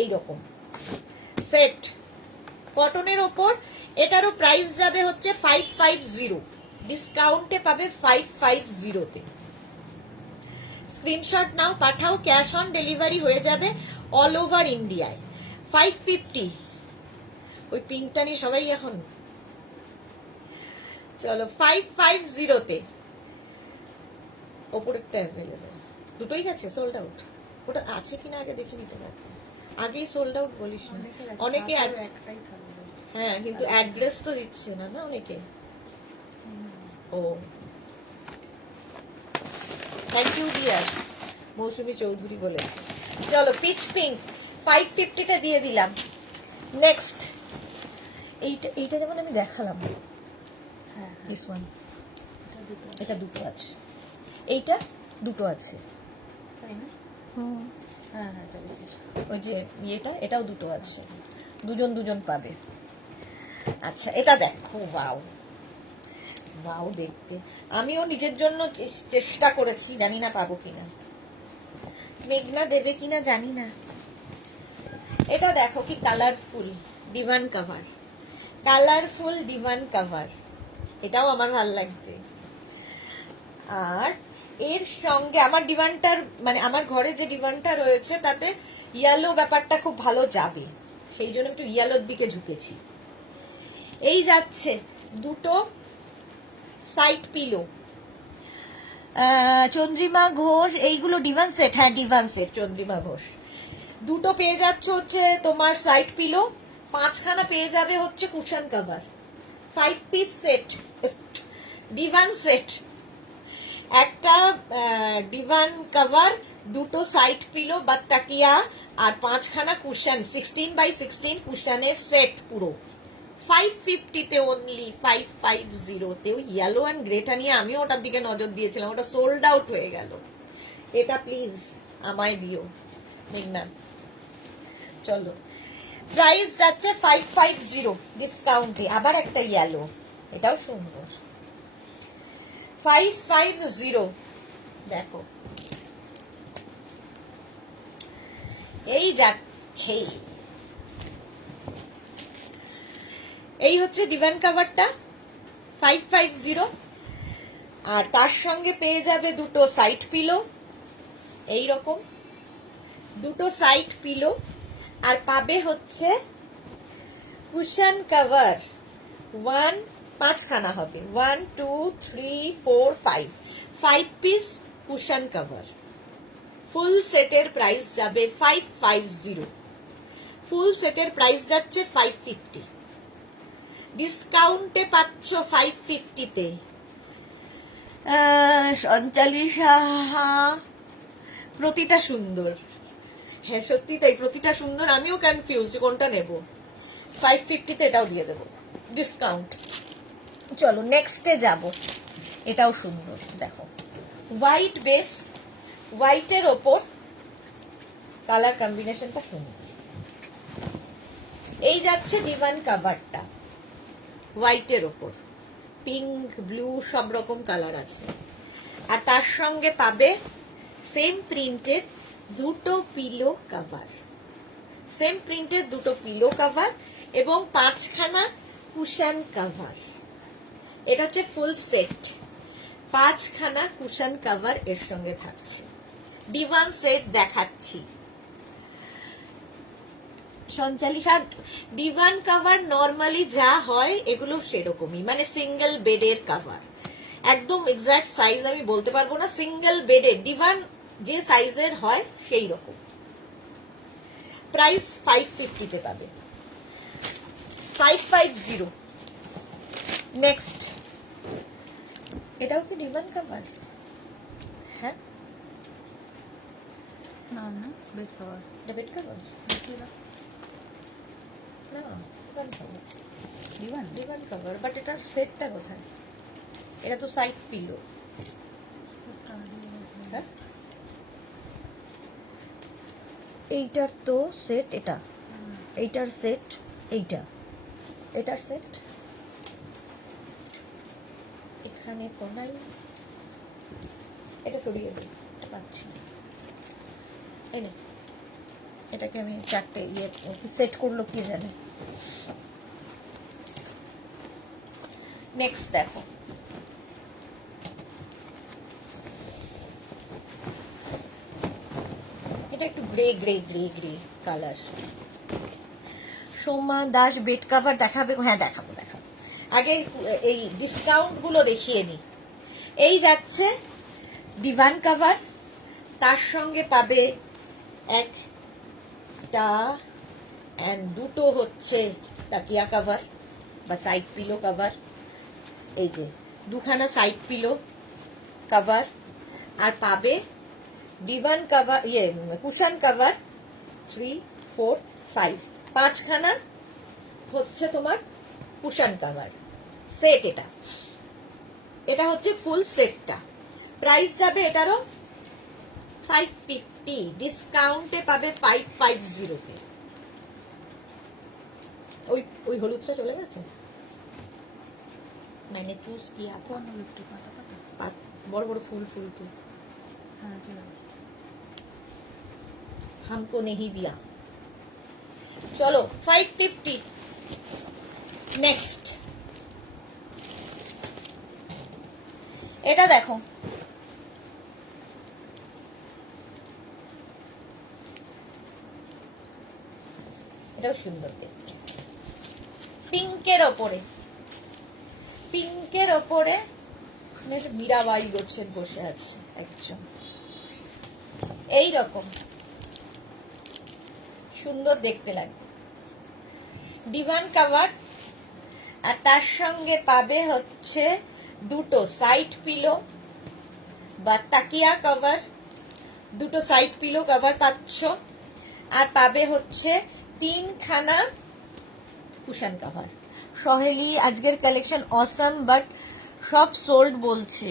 এইরকম সেট কটনের ওপর। এটারও প্রাইস যাবে হচ্ছে 550, ডিসকাউন্টে পাবে 550-তে। স্ক্রিনশট নাও, পাঠাও, ক্যাশ অন ডেলিভারি হয়ে যাবে অল ওভার ইন্ডিয়ায়। 550, ওই পিঙ্কটা নিয়ে সবাই এখন। চলো, 550-তে ওপরেরটা অ্যাভেলেবেল, দুটোই গেছে সোল্ড আউট। ওটা আছে কিনা আগে দেখে নিতে পারতে, আগেই সোল্ড আউট বলিস না, অনেকে আছে। হ্যাঁ, কিন্তু অ্যাড্রেস তো দিচ্ছে না না অনেকে। ও, থ্যাংক ইউ ডিয়ার, মৌসুমী চৌধুরী বলেছে। চলো, পিচ পিঙ্ক 550-তে দিয়ে দিলাম। নেক্সট এইটা যেমন আমি দেখালাম, হ্যাঁ দিস ওয়ান, এটা দুটো আছে, এইটা দুটো আছে, তাই না? হ্যাঁ হ্যাঁ, তাই দেখিস। ওই যে এটাও দুটো আছে, দুজন পাবে। আচ্ছা, এটা দেখো, ওয়াও দেখতে। আমিও নিজের জন্য চেষ্টা করেছি, জানি না পাবো কিনা, মেঘনা দেবে কিনা জানি না। এটা দেখো কি colourful divan cover, colourful divan cover, এটাও আমার ভালো লাগছে। আর এর সঙ্গে আমার ডিভানটার, মানে আমার ঘরে যে ডিভানটা রয়েছে তাতে ইয়েলো ব্যাপারটা খুব ভালো যাবে, সেই জন্য একটু ইয়েলোর দিকে ঝুঁকেছি। এই যাচ্ছে দুটো সাইড পিলো, চন্দ্রিমা ঘোষ, এইগুলো ডিভান সেট। হ্যাঁ, ডিভান সেট, চন্দ্রিমা ঘোষ। দুটো পেয়ে যাচ্ছে হচ্ছে তোমার সাইড পিলো, 5খানা পেয়ে যাবে হচ্ছে cushion cover, 5 piece set divan set. একটা ডিভান কাভার, দুটো সাইড পিলো বা তাকিয়া, আর 5খানা কুশন, 16x16 কুশনের সেট পুরো 550-তে অনলি, 550-তেও। ইয়েলো অ্যান্ড গ্রেটা নিয়ে আমিও ওটার দিকে নজর দিয়েছিলাম, ওটা সোল্ড আউট হয়ে গেল। এটা প্লিজ আমায় দিও মেঘনা। চলো, প্রাইস যাচ্ছে 550 ডিসকাউন্টে। আবার একটা ইয়েলো, এটাও সুন্দর, 550। দেখো, এই যাচ্ছে, এই হচ্ছে ডিভান কাভারটা 550, আর তার সঙ্গে পেয়ে যাবে দুটো সাইড পিলো এইরকম, দুটো সাইড পিলো, আর পাবে হচ্ছে কুশন কভার। 5খানা হবে, 1 2 3 4 5 পিস কুশন কভার। ফুল সেটের প্রাইস যাবে 550। ফুল সেটের প্রাইস যাচ্ছে 550, ডিসকাউন্টে পাচ্ছ 550-তে। সঞ্চালী সাহা, প্রতিটা সুন্দর। হ্যাঁ সত্যি তাই, প্রতিটা সুন্দর। আমিও কনফিউজ যে কোনটা নেব। 550-তে এটাও দিয়ে দেবো ডিসকাউন্ট। চলো নেক্সটে যাব। এটাও সুন্দর, দেখো হোয়াইট বেস, হোয়াইটের ওপর কালার কম্বিনেশনটা সুন্দর। এই যাচ্ছে ডিভান কাভারটা, হোয়াইটের ওপর পিঙ্ক ব্লু সব রকম কালার আছে। আর তার সঙ্গে পাবে সেম প্রিন্টের দুটো পিলো কভার, সেম প্রিন্টের দুটো পিলো কভার এবং 5খানা কুশন কভার। এটা হচ্ছে ফুল সেট, 5খানা কুশন কভার এর সঙ্গে থাকছে। ডিভান সেট দেখাচ্ছি। সঞ্চালিশা, ডিভান কভার নর্মালি যা হয় এগুলো সেরকমই, মানে সিঙ্গেল বেডের কভার। একদম এক্সাক্ট সাইজ আমি বলতে পারবো না, সিঙ্গেল বেডের ডিভান যে সাইজের হয় সেই রকম। প্রাইস 550-তে পাবে, 550। নেক্সট, এটাও কি ডিভান কভার? হ্যাঁ না না, বেড কভার। এটা বেড কভার না, divan cover. Divan divan cover, but এটার সেটটা কোথায়? এটা তো সাইড পিলো। হ্যাঁ এইটার তো সেট, এটা এইটার সেট, এইটা এটার সেট এখানে তো নাই। এটা সরিয়ে দিই, এটা পাচ্ছি না। এই নে, এটাকে আমি 4টে ইয়ে সেট করলো কি জানে। নেক্সট দেখো, এটা একটু grey grey grey grey colour. Soma Das bed cover দেখাবে? হ্যাঁ দেখাবো দেখাবো, আগে এই ডিসকাউন্ট গুলো দেখিয়ে নি। এই যাচ্ছে ডিভান কভার, তার সঙ্গে পাবে একটা এন্ড দুটো হচ্ছে তাকিয়া কভার বা সাইড পিলো কভার। এই যে দুখানা সাইড পিলো কভার, আর পাবে ডিভান কভার, ইয়ে কুশন কভার 3 4 5, 5খানা হচ্ছে তোমার কুশন কভার সেট। এটা হচ্ছে ফুল সেটটা। প্রাইস যাবে এটারও 550, ডিসকাউন্টে পাবে 550-তে। ওই ওই হলুদটা চলে গেছে, মানে চুজ কিয়া কোন হলুদটা? পাতা পাতা, বড় বড় ফুল ফুল টু। হ্যাঁ চলে গেছে। हमको नहीं दिया। चलो 550। नेक्स्ट, এটা দেখো, এটাও সুন্দর দেখতে। পিঙ্কের ওপরে, পিঙ্কের ওপরে মীরাবাই গোছের বসে আছে একজন, এই রকম সুন্দর দেখতে লাগবে। ডিভান কভার, আর তার সঙ্গে পাবে হচ্ছে দুটো সাইড পিলো বা তাকিয়া কভার, দুটো সাইড পিলো কভার পাচ্ছ। আর পাবে হচ্ছে 3খানা কুশন কভার। সহেলি, আজকের কালেকশন অসাম, বাট সব সোল্ড বলছে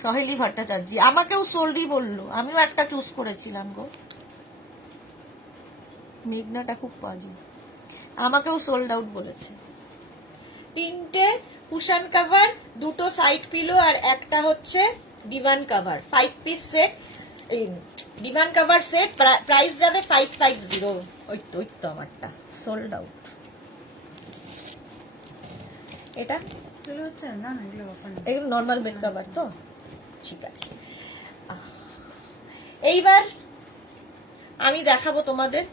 সহেলি ভট্টাচার্য। আমাকেও সোল্ডই বললো, আমিও একটা চুজ করেছিলাম গো। মেঘনাটা খুব বাজে, আমাকেও সোল্ড আউট বলেছে। 3টে কুশন কভার, দুটো সাইড পিলো, আর একটা হচ্ছে divan cover, 5 piece set. Divan cover set, price যাবে 550। ওই তো আমারটা সোল্ড আউট। এটা এগুলো হচ্ছে না, না এগুলো অফার নেই। এগুলো নর্মাল বেড কভার তো, ঠিক আছে। এইবার আমি দেখাবো তোমাদের।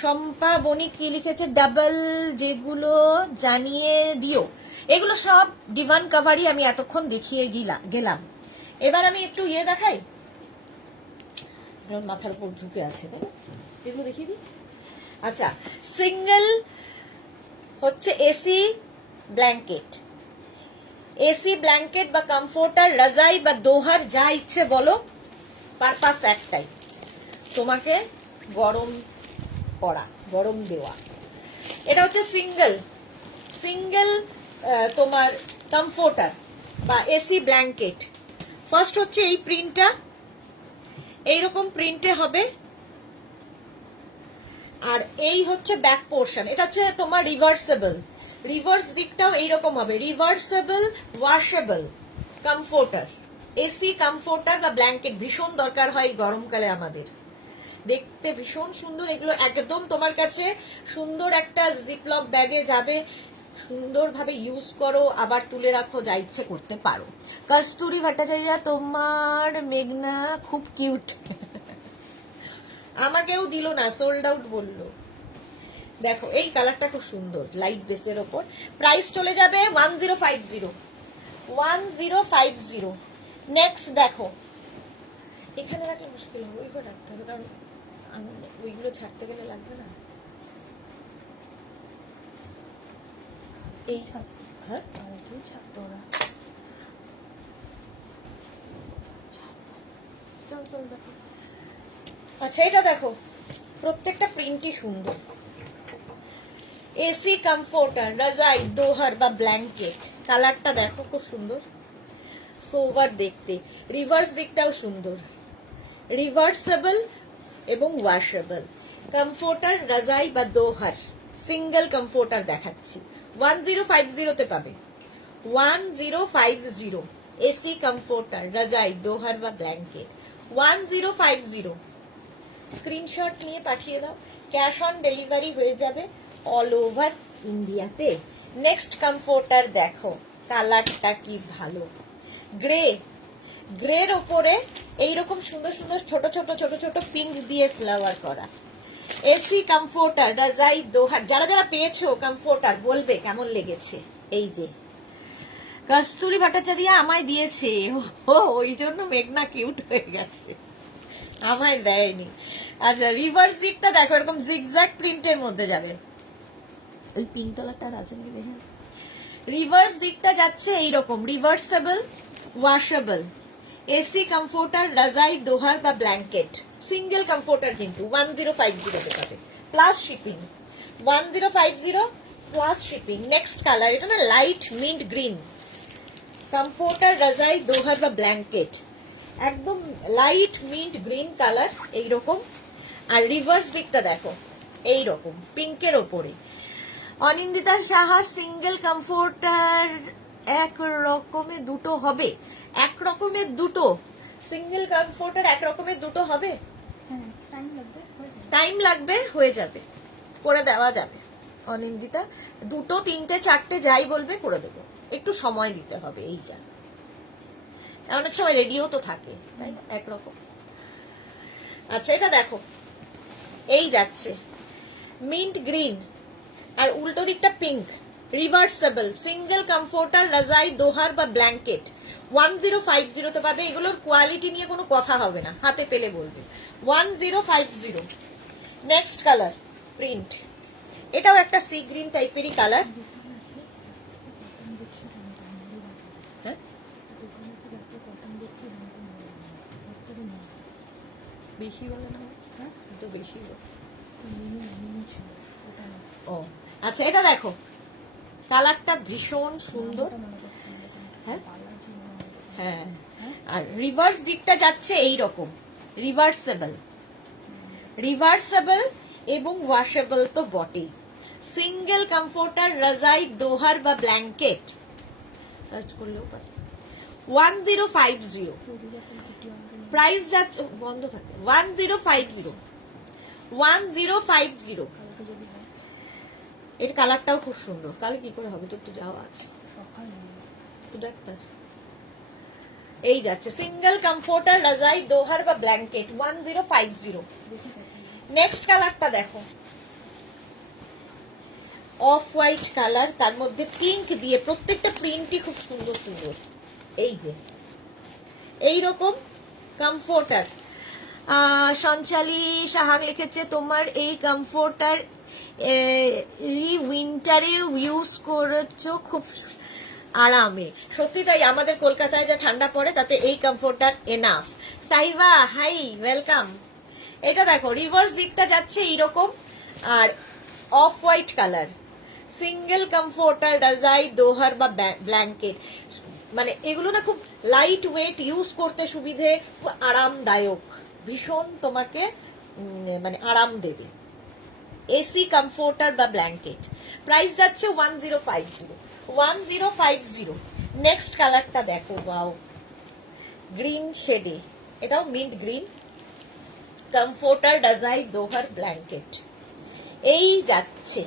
শম্পা বণিক কি লিখেছে, ডাবল যেগুলো জানিয়ে দিও, এগুলো সব ডিভান কাভারই আমি এতক্ষণ দেখিয়ে গেলাম। এবার আমি একটু দেখাই, মাথার উপর ঝুঁকে আছে, এগুলো দেখিয়ে দিই। আচ্ছা, সিঙ্গেল হচ্ছে এসি ব্ল্যাঙ্কেট, এসি ব্ল্যাঙ্কেট বা কমফোর্টার, রাজাই বা দোহার, যা ইচ্ছে বলো, পারপাস একটাই, তোমাকে গরম করা, গরম দেওয়া। এটা হচ্ছে সিঙ্গেল তোমার কমফোর্টার বা এসি ব্ল্যাঙ্কেট। ফার্স্ট হচ্ছে এই প্রিন্টটা, এইরকম প্রিন্টে হবে, আর এই হচ্ছে ব্যাক পোর্শন। এটা হচ্ছে তোমার রিভার্সেবল, রিভার্স দিকটাও এইরকম হবে, reversible washable comforter, AC comforter বা ব্ল্যাঙ্কেট ভীষণ দরকার হয় গরমকালে আমাদের, দেখতে ভীষণ সুন্দর। এগুলো একদম তোমার কাছে সুন্দর একটা জিপলক ব্যাগে যাবে, সুন্দরভাবে ইউজ করো, আবার তুলে রাখো, যা ইচ্ছে করতে পারো। কস্তুরী ভট্টাচার্য, তোমার মেঘনা খুব কিউট। আমাকেও দিল না, সোল্ড আউট বললো। দেখো এই কালারটা খুব সুন্দর, লাইট বেসের ওপর। প্রাইস চলে যাবে 1050, 1050। নেক্সট দেখো, এখানে রাখলে মুশকিল হবে, ওইগুলো রাখতে হবে, কারণ ওইগুলো ছাড়তে গেলে লাগবে না। এই হ্যাঁ, ছাড়তো ওরা। আচ্ছা, এটা দেখো, প্রত্যেকটা প্রিন্টই সুন্দর। এসি কমফোর্টার, রাজাই, দোহার বা ব্ল্যাঙ্কেট, কালারটা দেখো খুব সুন্দর, সোভার দেখতে। রিভার্স দিকটাও সুন্দর, রিভার্সেবল এবং ওয়াশেবল কমফোর্টার, রাজাই বা দোহার, সিঙ্গেল কমফোর্টার দেখাচ্ছি। 1050 পাবে, 1050 এসি কমফোর্টার, রাজাই, দোহার বা ব্ল্যাঙ্কেট, 1050। স্ক্রিনশট নিয়ে পাঠিয়ে দাও, ক্যাশ অন ডেলিভারি হয়ে যাবে অল ওভার ইন্ডিয়াতে। নেক্সট কমফোর্টার দেখো, কালারটা কি ভালো, গ্রের ওপরে এইরকম সুন্দর সুন্দর ছোট ছোট ছোট ছোট পিঙ্ক দিয়ে ফ্লাওয়ার করা, এসি কমফোর্টার, রাজাই, দোহার। যারা যারা পেয়েছো কমফোর্টার বলবে কেমন লেগেছে। এই যে কস্তুরী ভট্টাচার্য আমায় দিয়েছে, ওই জন্য মেঘনা কিউট হয়ে গেছে, আমায় দেয়নি। আচ্ছা, রিভার্স দিকটা দেখো, এরকম জিগজ্যাগ প্রিন্টের মধ্যে যাবে। ওই পিঙ্ক কালারটা আছে নাকি দেখেন। রিভার্স দিকটা যাচ্ছে এইরকম, রিভার্সেবল ওয়াশেবল এসি কমফোর্টার, রাজাই, দোহার বা ব্ল্যাঙ্কেট, সিঙ্গেল কমফোর্টার কিন্তু 1050 পাবে, plus shipping. 1050 plus shipping. Next colour, এটা না লাইট মিন্ট গ্রিন, কমফোর্টার, রাজাই, দোহার বা ব্ল্যাঙ্কেট, একদম লাইট মিন্ট গ্রিন কালার এইরকম। আর রিভার্স দিকটা দেখো এইরকম পিঙ্কের ওপরে। অনিন্দিতা সাহা, সিঙ্গেল কমফোর্টার এক রকমের দুটো হবে, এক রকমের দুটো সিঙ্গেল কমফোর্টার এক রকমের দুটো হবে, টাইম লাগবে, হয়ে যাবে, করে দেওয়া যাবে। অনিন্দিতা, দুটো তিনটে চারটে যাই বলবে করে দেবো, একটু সময় দিতে হবে, এই যা। অনেক সময় রেডিও তো থাকে, তাই না, একরকম। আচ্ছা, এটা দেখো, এই যাচ্ছে মিন্ট গ্রিন আর উল্টো দিকটা পিঙ্ক, রিভার্সেবল সিঙ্গেল কমফোর্টার, রাজাই, দোহার বা ব্ল্যাঙ্কেট, 1050 পাবে। এগুলোর কোয়ালিটি নিয়ে কোনো কথা হবে না, হাতে পেলে বলবে 1050। নেক্সট কালার প্রিন্ট, এটাও একটা সি গ্রিন টাইপেরই কালার। হ্যাঁ, বেশি বলে না, হ্যাঁ তো বেশি বলে। ও আচ্ছা, এটা দেখো, কালারটা ভীষণ সুন্দর। হ্যাঁ হ্যাঁ, আর রিভার্স দিকটা যাচ্ছে এইরকম, রিভার্সেবল এবং ওয়াশেবল তো বটেই। সিঙ্গেল কমফোর্টার, রাজাই, দোহার বা ব্ল্যাঙ্কেট, সার্চ করলেও পাবে। 1050 প্রাইস যাচ্ছে, বন্ধ থাকে। 1050 এর কালারটাও খুব সুন্দর। কালে কি করে হবে, তো একটু যাওয়া আছে তো ডাক্তার। এই যাচ্ছে সিঙ্গেল কমফোর্টার, রাজাই, দোহার বা ব্ল্যাঙ্কেট, 1050। নেক্সট কালারটা দেখো, অফ হোয়াইট কালার, তার মধ্যে পিঙ্ক দিয়ে, প্রত্যেকটা প্রিন্টই খুব সুন্দর সুন্দর। এই যে এইরকম কমফোর্টার, সঞ্চালী সাহাগ লিখেছে তোমার এই কমফোর্টার উইন্টারে ইউজ করেছো খুব আরামে। সত্যি তাই, আমাদের কলকাতায় যা ঠান্ডা পড়ে তাতে এই comforter enough. Saiba hi, welcome. এটা দেখো রিভার্স দিকটা যাচ্ছে এইরকম, আর off white colour, single comforter, রাজাই, দোহার বা ব্ল্যাঙ্কেট, মানে এগুলো না খুব লাইট ওয়েট, ইউজ করতে সুবিধে, খুব আরামদায়ক, ভীষণ তোমাকে মানে আরাম দেবে। এসি কমফোর্টার বা ব্ল্যাঙ্কেট, প্রাইস যাচ্ছে 1050, 1050। নেক্সট কালারটা দেখো, ওয়াও, গ্রিন শেডে, এটাও মিন্ট গ্রিন, কমফোর্টার, ডাজাই, দোহার, ব্ল্যাঙ্কেট। এই যাচ্ছে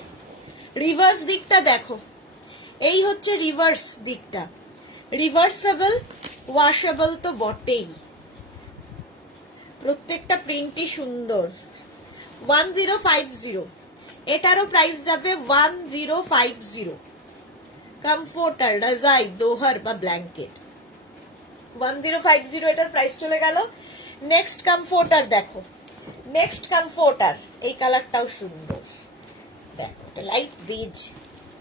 রিভার্স দিকটা দেখো, এই হচ্ছে রিভার্স দিকটা, রিভার্সেবল, ওয়াশেবল তো বটেই, প্রত্যেকটা প্রিন্টই সুন্দর। 1050, এটারও প্রাইস যাবে 1050। কমফোর্টার, রাজাই, দোহার বা ব্ল্যাঙ্কেট, 1050 এটার প্রাইস চলে গেল। নেক্সট কমফোর্টার দেখো, নেক্সট কমফোর্টার, এই কালারটাও সুন্দর, দেখো লাইট বেজ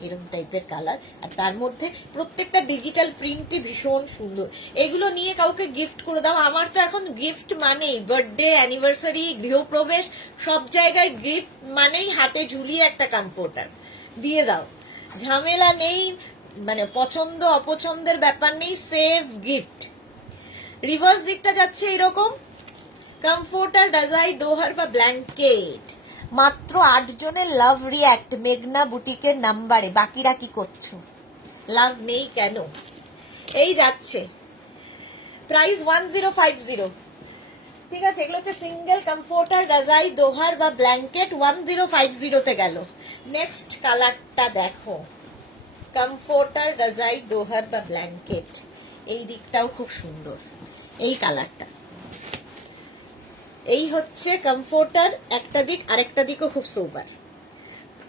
এরকম টাইপের কালার, আর তার মধ্যে প্রত্যেকটা ডিজিটাল প্রিন্টই ভীষণ সুন্দর। এগুলো নিয়ে কাউকে গিফট করে দাও। আমার তো এখন গিফট মানেই বার্থডে, অ্যানিভার্সারি, গৃহপ্রবেশ, সব জায়গায় গিফট মানেই হাতে ঝুলিয়ে একটা কমফোর্টার দিয়ে দাও, ঝামেলা নেই, মানে পছন্দ অপছন্দের ব্যাপার নেই, সেভ গিফট। রিভার্স দিকটা যাচ্ছে এরকম, কমফোর্টার, রাজাই, দোহার বা ব্ল্যাঙ্কেট। মাত্র 8 জনের লাভ রিয়াক্ট মেঘনা বুটিকের নাম্বারে, বাকিরা কি করছো? লাভ নেই কেন? এই যাচ্ছে, প্রাইস 1050। ঠিক আছে, এগুলো হচ্ছে সিঙ্গেল কমফোর্টার, রাজাই, দোহার বা ব্ল্যাঙ্কেট, 1050 তে গেল। নেক্সট কালারটা দেখো, কমফোর্টার, রাজাই, দোহার বা ব্ল্যাঙ্কেট, এই দিকটাও খুব সুন্দর, এই কালারটা। এই হচ্ছে কমফোর্টার, একটা দিক, আরেকটা দিকও খুব সোবার,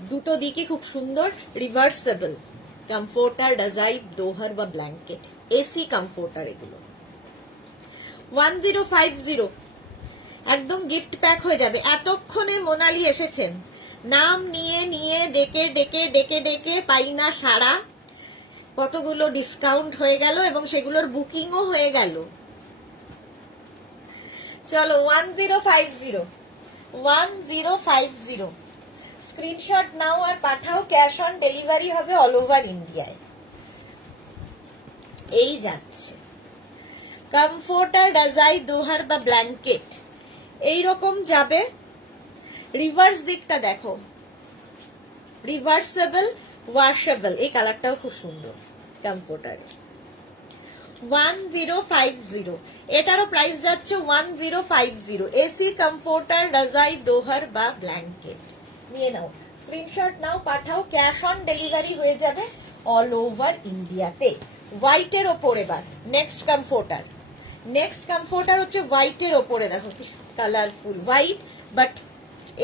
দুটো দিকই খুব সুন্দর, রিভার্সেবল কমফোর্টার, রাজাই, দোহার বা ব্ল্যাঙ্কেট, এসি কমফোর্টার এগুলো। 1050, একদম গিফট প্যাক হয়ে যাবে। এতক্ষণে মোনালি এসেছেন, নাম নিয়ে নিয়ে ডেকে ডেকে ডেকে ডেকে পাই না সারা, কতগুলো ডিসকাউন্ট হয়ে গেল এবং সেগুলোর বুকিংও হয়ে গেল। চলো 1050, 1050 স্ক্রিনশট নাও আর পাঠাও, ক্যাশ অন ডেলিভারি হবে অল ওভার ইন্ডিয়ায়। এই যাচ্ছে কমফোর্টার, রাজাই, দোহার বা ব্ল্যাঙ্কেট, এইরকম যাবে। রিভার্স দিকটা দেখো, রিভার্সেবল, ওয়াশেবল, এই কালারটাও খুব সুন্দর কমফোর্টারের। 1050, এটারও প্রাইস যাচ্ছে 1050। এসি কমফোর্টার, রাজাই, দোহার বা ব্ল্যাঙ্কেট নিয়ে নাও, স্ক্রিনশট নাও, পাঠাও, ক্যাশ অন ডেলিভারি হয়ে যাবে অল ওভার ইন্ডিয়াতে। হোয়াইটের ওপর এবার নেক্সট কমফোর্টার, নেক্সট কমফোর্টার হচ্ছে হোয়াইটের ওপরে, দেখো কি কালারফুল হোয়াইট, বাট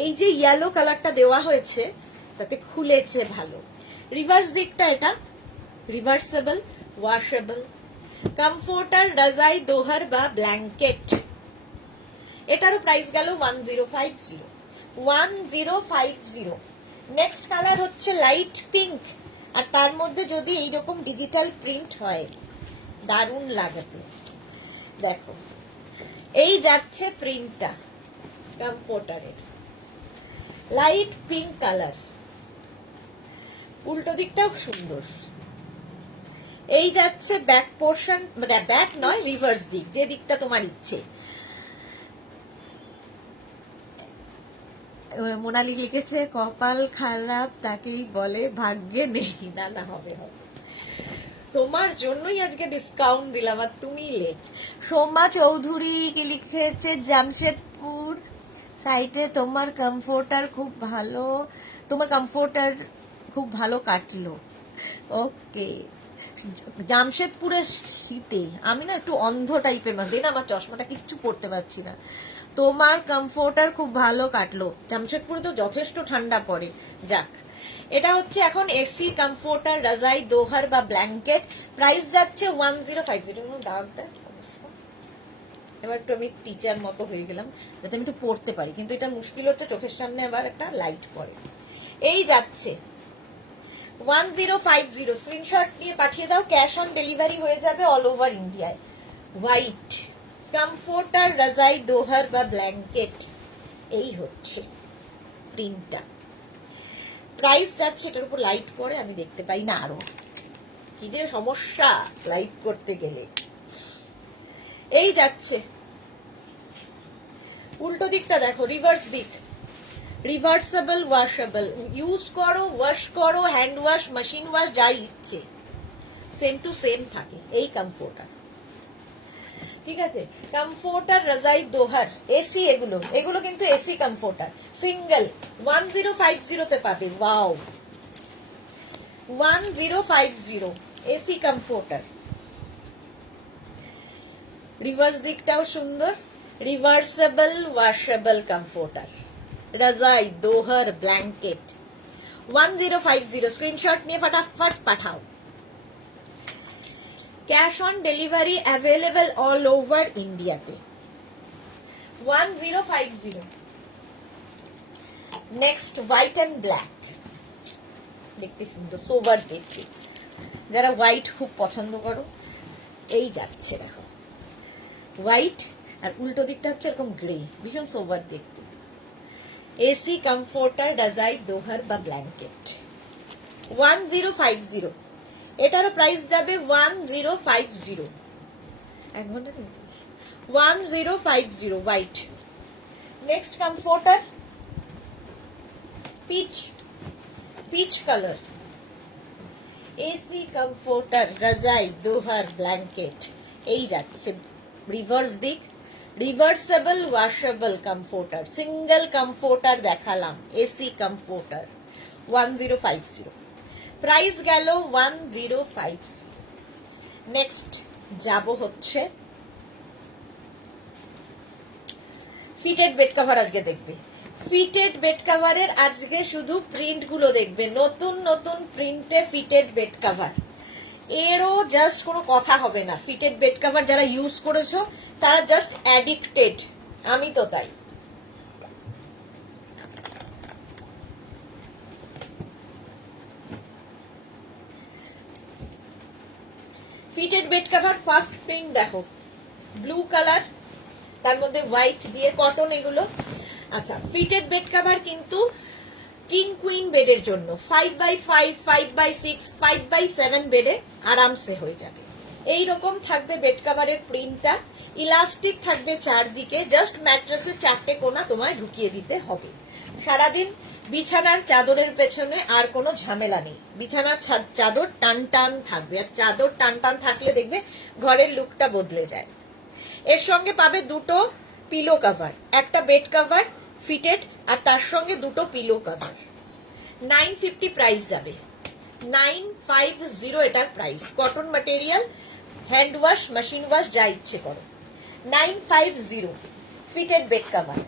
এই যে ইয়েলো কালারটা দেওয়া হয়েছে তাতে খুলেছে ভালো। রিভার্স দিকটা এটা, রিভার্সেবল, ওয়াশেবল, কমফোর্টার, রাজাই, দোহার বা ব্ল্যাঙ্কেট, এটারও প্রাইস গেল 1050, 1050। নেক্সট কালার হচ্ছে লাইট পিঙ্ক, আর তার মধ্যে যদি এইরকম ডিজিটাল প্রিন্ট হয় দারুণ লাগবে। দেখো এই যাচ্ছে প্রিন্টটা কমফোর্টারের, লাইট পিঙ্ক কালার, উল্টো দিকটাও সুন্দর। এই যাচ্ছে ব্যাক পোর্শন, ব্যাক নয় রিভার্স দিক, যে দিকটা তোমার ইচ্ছে। মোনালি লিখেছে কপাল খারাপ তাকেই বলে ভাগ্যে নেই। না না, হবে হবে, তোমার জন্যই আজকে ডিসকাউন্ট দিলাম আর তুমি লেট। সোমা চৌধুরী কি লিখেছে, জামশেদপুর সাইটে তোমার কমফোর্টার খুব ভালো, তোমার কমফোর্টার খুব ভালো কাটলো। ওকে, জামশেদপুরের শীতে আমি না একটু অন্ধ টাইপের মানুষ, না আমার চশমাটা কিচ্ছু পড়তে পারছি না, তোমার কমফোর্টার খুব ভালো কাটলো, জামশেদপুরে তো যথেষ্ট ঠান্ডা পড়ে। যাক, এটা হচ্ছে এখন এসি কমফোর্টার রাজাই দোহার বা ব্ল্যাঙ্কেট। প্রাইস যাচ্ছে 1050। দাগ দেয় অবস্থা। এবার একটু আমি টিচার মতো হয়ে গেলাম যাতে আমি একটু পড়তে পারি, কিন্তু এটা মুশকিল হচ্ছে, চোখের সামনে আবার একটা লাইট পড়ে। এই যাচ্ছে 1050। স্ক্রিনশট নিয়ে পাঠিয়ে দাও, ক্যাশ অন ডেলিভারি হয়ে যাবে অল ওভার ইন্ডিয়ায়। হোয়াইট কমফোর্টার রাজাই দোহার বা ব্ল্যাঙ্কেট, এই হচ্ছে প্রিন্টটা। প্রাইস যাচ্ছে, এটার উপর লাইট পড়ে আমি দেখতে পাই না, আরো কি যে সমস্যা লাইট করতে গেলে। এই যাচ্ছে, উল্টো দিকটা দেখো, রিভার্স দিক। রিভার্সেবল ওয়াশেবল, ইউজ করো, ওয়াশ করো, হ্যান্ড ওয়াশ, মেশিন ওয়াশ, যা ইচ্ছে সেম টু সেম থাকে এই কমফোর্টার। ঠিক আছে, কমফোর্টার রাজাই দোহার এসি, এগুলো কিন্তু এসি কমফোর্টার। সিঙ্গেল 1050 তে পাবে। Wow, 1050 AC comforter. রিভার্স দিকটাও সুন্দর। রিভার্সেবল ওয়াশেবল কমফোর্টার রাজাই দোহার ব্ল্যাঙ্কেট 1050। স্ক্রিনশট নিয়ে ফটাফট পাঠাও। Cash on delivery available all over ইন্ডিয়াতে। 1050। নেক্সট হোয়াইট অ্যান্ড ব্ল্যাক, দেখতে সুন্দর, সোবার দেখতে, যারা হোয়াইট খুব পছন্দ করো। এই যাচ্ছে দেখো, হোয়াইট আর উল্টো দিকটা হচ্ছে এরকম গ্রে, ভীষণ সোবার দেখতে। এসি কমফোর্টার রাজাই দোহার বা ব্ল্যাঙ্কেট 1050। এটারও প্রাইস যাবে 1050। 1 ঘন্টা 1050 white. Next comforter peach colour, AC comforter রাজাই দোহার ব্ল্যাঙ্কেট, এই যাচ্ছে। রিভার্স দিক, reversible washable comforter, single comforter দেখালাম, এসি কমফোর্টার 1050। প্রাইস গেল 1050। নেক্সট যাব হচ্ছে ফিটেড বেড কভার। আজকে দেখবে ফিটেড বেড কভারের, আজকে শুধু প্রিন্ট গুলো দেখবে, নতুন নতুন প্রিন্টে ফিটেড বেড কভার। এরও জাস্ট কোনো কথা হবে না। ফিটেড বেড কভার যারা ইউজ করেছো তারা জাস্ট অ্যাডিক্টেড, আমি তো তাই। Fitted bed cover first print দেখো, ব্লু কালার, তার মধ্যে হোয়াইট দিয়ে কটন এগুলো। আচ্ছা, ফিটেড বেড কভার কিন্তু কিং কুইন বেডের জন্য 5x5, 5x6, 5x7 বেডে আরামসে হয়ে যাবে। এইরকম থাকবে বেড কভারের প্রিন্টটা, ইলাস্টিক থাকবে চারদিকে, জাস্ট ম্যাট্রেসের 4টে কোণা তোমায় ঢুকিয়ে দিতে হবে। সারাদিন বিছানার চাদরের পেছনে আর কোনো ঝামেলা নেই, বিছানার চাদর টান টান থাকবে, আর চাদর টান টান থাকলে দেখবে ঘরের লুকটা বদলে যায়। এর সঙ্গে পাবে দুটো পিলো কভার, একটা বেড কভার ফিটেড আর তার সঙ্গে দুটো পিলো কভার। 950 প্রাইস যাবে, 950 এটার price. Cotton material, hand wash, machine wash, যা ইচ্ছে করো। 950 fitted bed cover.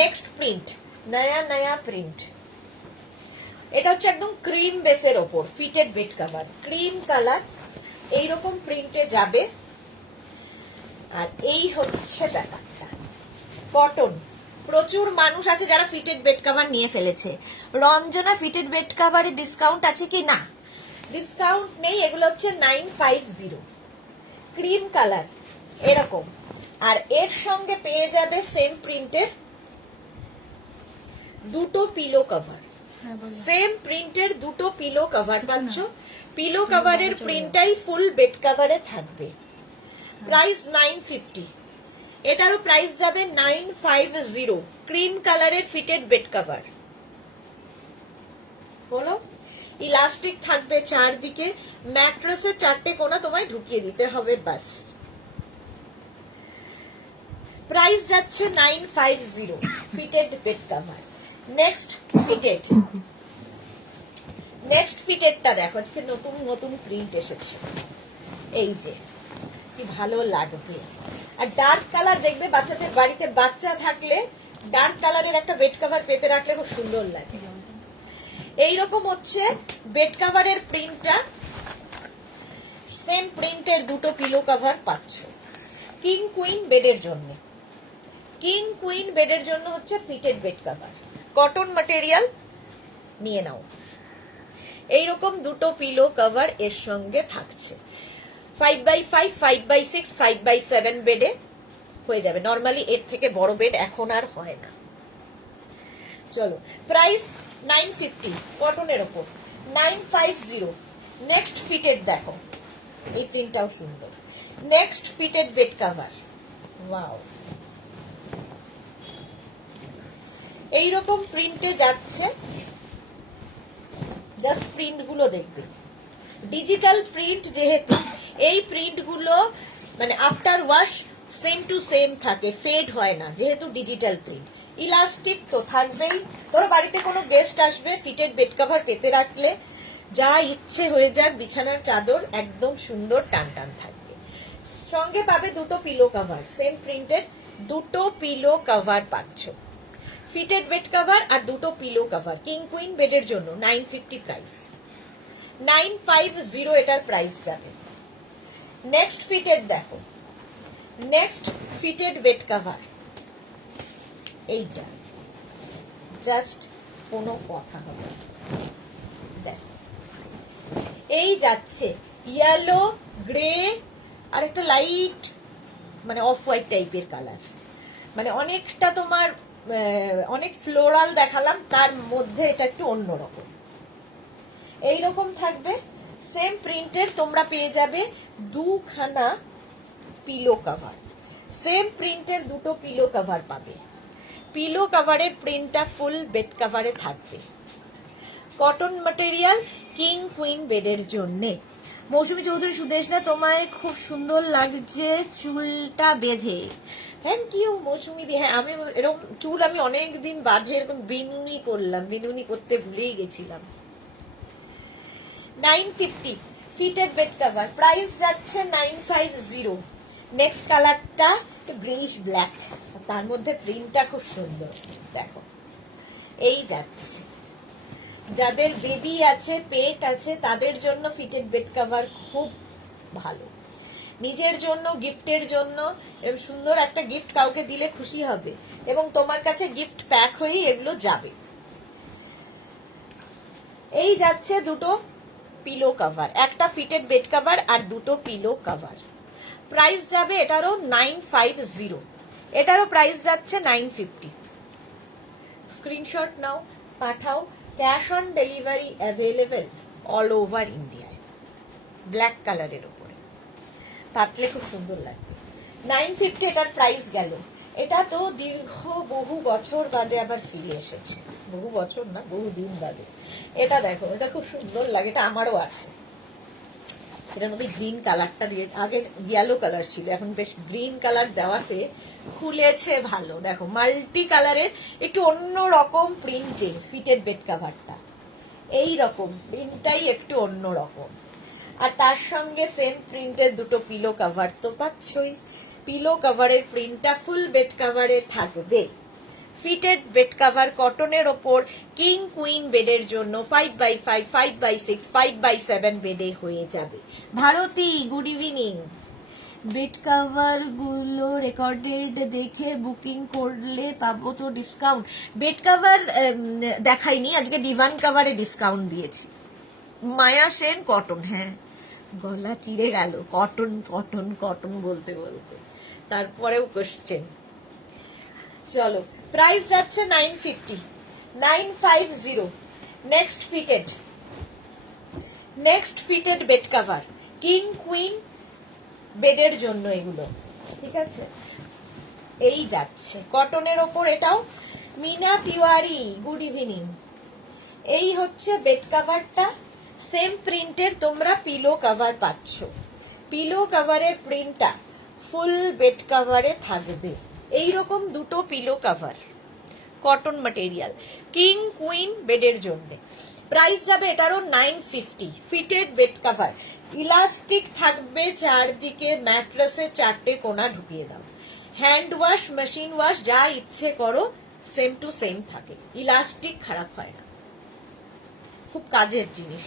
Next print, নয়া প্রিন্ট। এটা হচ্ছে একদম ক্রিম বেসের ওপর fitted bed cover, cream colour, এইরকম প্রিন্টে যাবে। আর এই হচ্ছে ব্যাপারটা, কটন। প্রচুর মানুষ আছে যারা ফিটেড বেড কভার নিয়ে ফেলেছে। রঞ্জনা, ফিটেড বেড কভারে ডিসকাউন্ট আছে কি? না, ডিসকাউন্ট নেই। এগুলো হচ্ছে 950, ক্রিম কালার এরকম। আর এর সঙ্গে পেয়ে যাবে সেম প্রিন্টের দুটো পিলো কভার, সেম প্রিন্টের দুটো পিলো কভার পাচ্ছ। পিলো কভারের প্রিন্টটাই ফুল বেড কভারে থাকবে। প্রাইস 950। এটারও প্রাইস যাবে 950, ক্রিম কালারের ফিটেড বেড কভার। বলো, ইলাস্টিক থাকবে চারদিকে, ম্যাট্রেসের 4টে কোণা তোমায় ঢুকিয়ে দিতে হবে, বাস। প্রাইস যাচ্ছে 950 ফিটেড বেড কভার। নেক্সট ফিটেডটা দেখো, আজকে নতুন নতুন প্রিন্ট এসেছে। এই যে কি ভালো লাগবে, আর ডার্ক কালার দেখবে, বাচ্চাদের বাড়িতে বাচ্চা থাকলে ডার্ক কালারের একটা বেড কভার পেতে রাখলে খুব সুন্দর লাগে। এইরকম হচ্ছে বেড কভারের প্রিন্টটা, সেম প্রিন্টের দুটো পিলো কভার পাচ্ছ কিং কুইন বেডের জন্য। কিং কুইন বেডের জন্য হচ্ছে fitted bed cover, cotton material নিয়ে নাও। এইরকম দুটো পিলো কভার এর সঙ্গে থাকছে। 5x5, 5x6, 5x7 বেডে হয়ে যাবে। নর্মালি এর থেকে বড় বেড এখন আর হয় না। চলো, প্রাইস 950 কটনের ওপর, 950। নেক্সট ফিটেড দেখো, এই প্রিন্টটাও সুন্দর। Next fitted bed cover, wow, এইরকম প্রিন্টে যাচ্ছে। জাস্ট প্রিন্ট গুলো দেখবে, ডিজিটাল প্রিন্ট যেহেতু, এই প্রিন্ট গুলো মানে after wash same to same থাকে, ফেড হয় না যেহেতু ডিজিটাল প্রিন্ট। ইলাস্টিক তো থাকবেই, ধরো বাড়িতে কোনো গেস্ট আসবে, ফিটেড বেড কভার পেতে রাখলে যা ইচ্ছে হয়ে যাক, বিছানার চাদর একদম সুন্দর টান টান থাকবে। সঙ্গে পাবে দুটো পিলো কভার, সেম প্রিন্টেড দুটো পিলো কভার পাচ্ছ। ফিটেড বেড কভার আর দুটো পিলো কভার কিং কুইন বেডের জন্য 950 প্রাইস, 950 এটার প্রাইস যাবে। নেক্সট ফিটেড দেখো, নেক্সট ফিটেড বেড কভার, এইটা জাস্ট কোনো কথা হবে না। দেখো, এই যাচ্ছে ইয়েলো, গ্রে আর একটা লাইট মানে অফ হোয়াইট টাইপের কালার, মানে অনেকটা তোমার অনেক ফ্লোরাল দেখালাম, তার মধ্যে এটা একটু অন্যরকম। এইরকম থাকবে, সেম প্রিন্টের তোমরা পেয়ে যাবে দুখানা পিলো কভার, সেম প্রিন্টের দুটো পিলো কভার পাবে। পিলো কভারের প্রিন্টটা ফুল বেড কভারে থাকবে। কটন ম্যাটেরিয়াল কিং কুইন বেডের জন্যে। মৌসুমী চৌধুরী সুদেশনা, তোমায় খুব সুন্দর লাগছে চুলটা বেঁধে। থ্যাংক ইউ মৌসুমী দি। হ্যাঁ, আমি এরকম চুল আমি অনেকদিন বাঁধে এরকম বিনুনি করলাম, বিনুনি করতে ভুলেই গেছিলাম। 950 ফিটেড বেড কভার, প্রাইস যাচ্ছে 950। নেক্সট কালারটা গ্রেইশ ব্ল্যাক, তার মধ্যে প্রিন্টটা খুব সুন্দর দেখো, এই যাচ্ছে। যাদের বেবি আছে, পেট আছে, তাদের জন্য ফিটেড বেড কভার খুব ভালো। নিজের জন্য, গিফটের জন্য সুন্দর একটা গিফট কাউকে দিলে খুশি হবে, এবং তোমার কাছে গিফট প্যাক হয়েই এগুলো যাবে। এই যাচ্ছে দুটো পিলো কভার, একটা ফিটেড বেড কভার আর দুটো পিলো কভার। প্রাইস যাবে এটারও 950, এটারও প্রাইস যাচ্ছে 950। স্ক্রিনশট নাও, পাঠাও। Cash on delivery available all over ইন্ডিয়ায়। ব্ল্যাক কালারের উপরে পাতলে খুব সুন্দর লাগবে। 950 এটার প্রাইস গেল। এটা তো দীর্ঘ বহু বছর বাদে আবার ফিরে এসেছে, বহু বছর না, বহু দিন বাদে। এটা দেখো, এটা খুব সুন্দর লাগে, এটা আমারও আছে। এটার মধ্যে গ্রিন কালারটা দিয়ে, আগে ইয়েলো কালার ছিল, এখন বেশ গ্রিন কালার দেওয়াতে খুলেছে ভালো। দেখো, মাল্টি কালারের একটু অন্য রকম প্রিন্টের ফিটেড বেড কভারটা, এই রকম প্রিন্টটাই একটু অন্য রকম। আর তার সঙ্গে সেম প্রিন্টের দুটো পিলো কভার তো পাচ্ছই। পিলো কভারের প্রিন্টটা ফুল বেড কভারে থাকবে। ফিটেড বেড কভার কটনের ওপর কিং কুইন বেডের জন্য 5x5, 5x6, 5x7 বেডে হয়ে যাবে। Bharati, good evening. Bed cover গুলো রেকর্ডেড দেখে বুকিং করলে পাবো তো ডিসকাউন্ট? বেড কভার দেখাইনি, আজকে ডিভান কভারে ডিসকাউন্ট দিয়েছি। মায়া সেন, কটন, হ্যাঁ গলা চিড়ে গেল, কটন কটন কটন বলতে বলতে, তারপরেও কোশ্চেন। চলো, প্রাইস যাচ্ছে 950, 950। Next fitted, next fitted bed cover king queen বেডের জন্য এগুলো, ঠিক আছে? এই যাচ্ছে কটনের ওপর, এটাও। Meena Tiwari, good evening. এই হচ্ছে বেড কভারটা, সেম প্রিন্টের তোমরা পিলো কভার পাচ্ছ। পিলো কভারের প্রিন্টটা ফুল বেড কভারে থাকবে। এইরকম দুটো pillow cover, cotton material, king queen বেডের জন্য। প্রাইস যাবে এটারও 950। ফিটেড বেড কভার, ইলাস্টিক থাকবে চারদিকে, ম্যাট্রেসে চারটে কোনা ঢুকিয়ে দাও। হ্যান্ড ওয়াশ, মেশিন ওয়াশ যা ইচ্ছে করো, সেম টু সেম থাকে, ইলাস্টিক খারাপ হয় না, খুব কাজের জিনিস।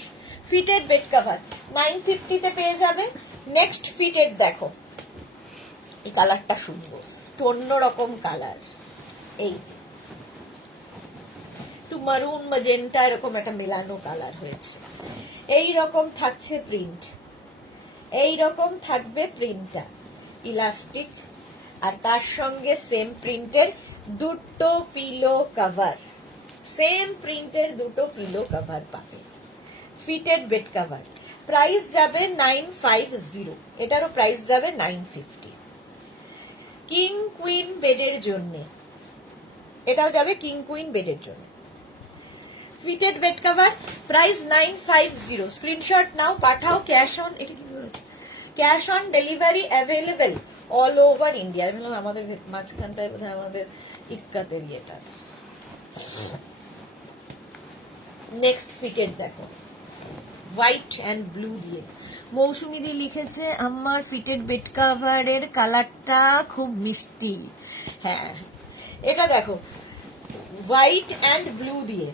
ফিটেড বেড কভার 950 পেয়ে যাবে। নেক্সট ফিটেড দেখো, এই কালারটা সুন্দর, একটু অন্যরকম কালার, এই যে একটু মারুন ম্যাজেন্টা এরকম একটা মেলানো কালার হয়েছে। এই রকম থাকছে প্রিন্ট, এই রকম থাকবে প্রিন্টটা, ইলাস্টিক, আর তার সঙ্গে সেম প্রিন্টের দুটো পিলো কভার, সেম প্রিন্টের দুটো পিলো কভার পাবে। ফিটেড বেড কভার প্রাইস যাবে 950, এটারও প্রাইস যাবে 950। কিং কুইন বেডের জন্য এটাও যাবে, কিং কুইন বেডের জন্য। Fitted bed cover price 950, screenshot নাও, পাঠাও। Cash on delivery available all over India. আমাদের মাঝখানটায় বোধহয় আমাদের ইক্কাতের ইয়েটা। নেক্সট ফিটেড দেখো, হোয়াইট অ্যান্ড ব্লু দিয়ে মৌসুমি দি লিখেছে আমার ফিটেড বেড কাভারের কালারটা খুব মিষ্টি। হ্যাঁ, এটা দেখো হোয়াইট অ্যান্ড ব্লু দিয়ে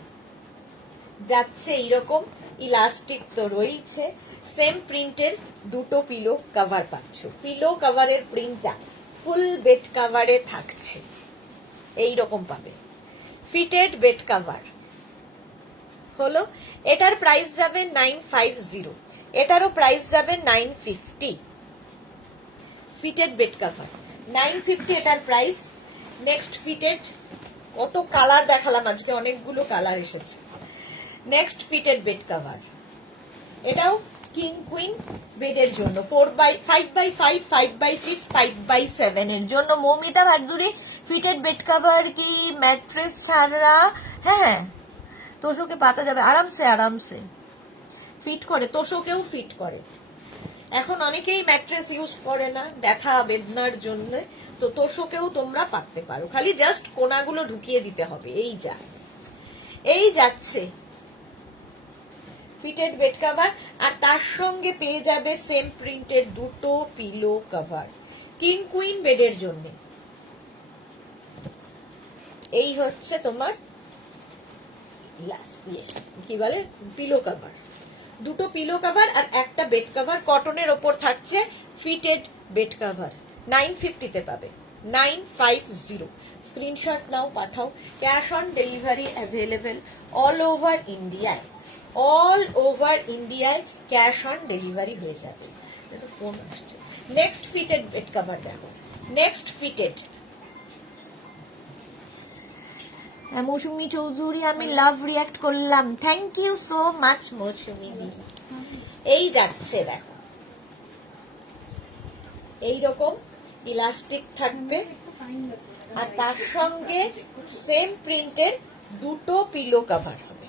যাচ্ছে, এইরকম ইলাস্টিক তো রয়েছে, সেম প্রিন্টের দুটো পিলো কভার পাচ্ছ। পিলো কভারের প্রিন্টটা ফুল বেড কভারে থাকছে, এই রকম পাবে। ফিটেড বেড কভার হলো, এটার প্রাইস যাবে 950, এটারও প্রাইস যাবে 950। ফিটেড বেড কভার 950 এটার প্রাইস। নেক্সট ফিটেড, কত কালার দেখালাম আজকে, অনেকগুলো কালার এসেছে। নেক্সট ফিটেড বেড কভার, এটাও কিং কুইন বেডের জন্য, 5x5, 5x6, 5x7 এর জন্য। Moumita Bhaduri, fitted bed cover কি ম্যাট্রেস ছাড়া? হ্যাঁ, তোষকে পাতা যাবে আরামসে, আরামসে ফিট করে, তোষকেও ফিট করে। এখন অনেকেই ম্যাট্রেস ইউজ করে না ব্যথা বেদনার জন্য, তো তোষকেও তোমরা পাততে পারো, খালি জাস্ট কোনাগুলো ঢুকিয়ে দিতে হবে। এই যা, এই যাচ্ছে ফিটেড বেড কভার, আর তার সঙ্গে পেয়ে যাবে সেম প্রিন্টের দুটো পিলো কভার, কিং কুইন বেডের জন্য। এই হচ্ছে তোমার কি বলে পিলো কভার, দুটো পিলো কভার আর একটা বেড কভার, কটনের ওপর থাকছে। ফিটেড বেড কভার 950 পাবে, 950। স্ক্রিনশট নাও, পাঠাও। Cash on delivery available all over ইন্ডিয়ায়, অল ওভার ইন্ডিয়ায় ক্যাশ অন ডেলিভারি হয়ে যাবে। তো ফোন আসছে। নেক্সট ফিটেড বেড কভার দেখো, নেক্সট ফিটেড মৌসুমি চৌধুরী, আমি লাভ রিয়াক্ট করলাম, থ্যাংক ইউ সো মাচ মৌসুমি দি। এই যাচ্ছে দেখো, এইরকম ইলাস্টিক থাকবে, আর তার সঙ্গে সেম প্রিন্টের দুটো পিলো কভার হবে।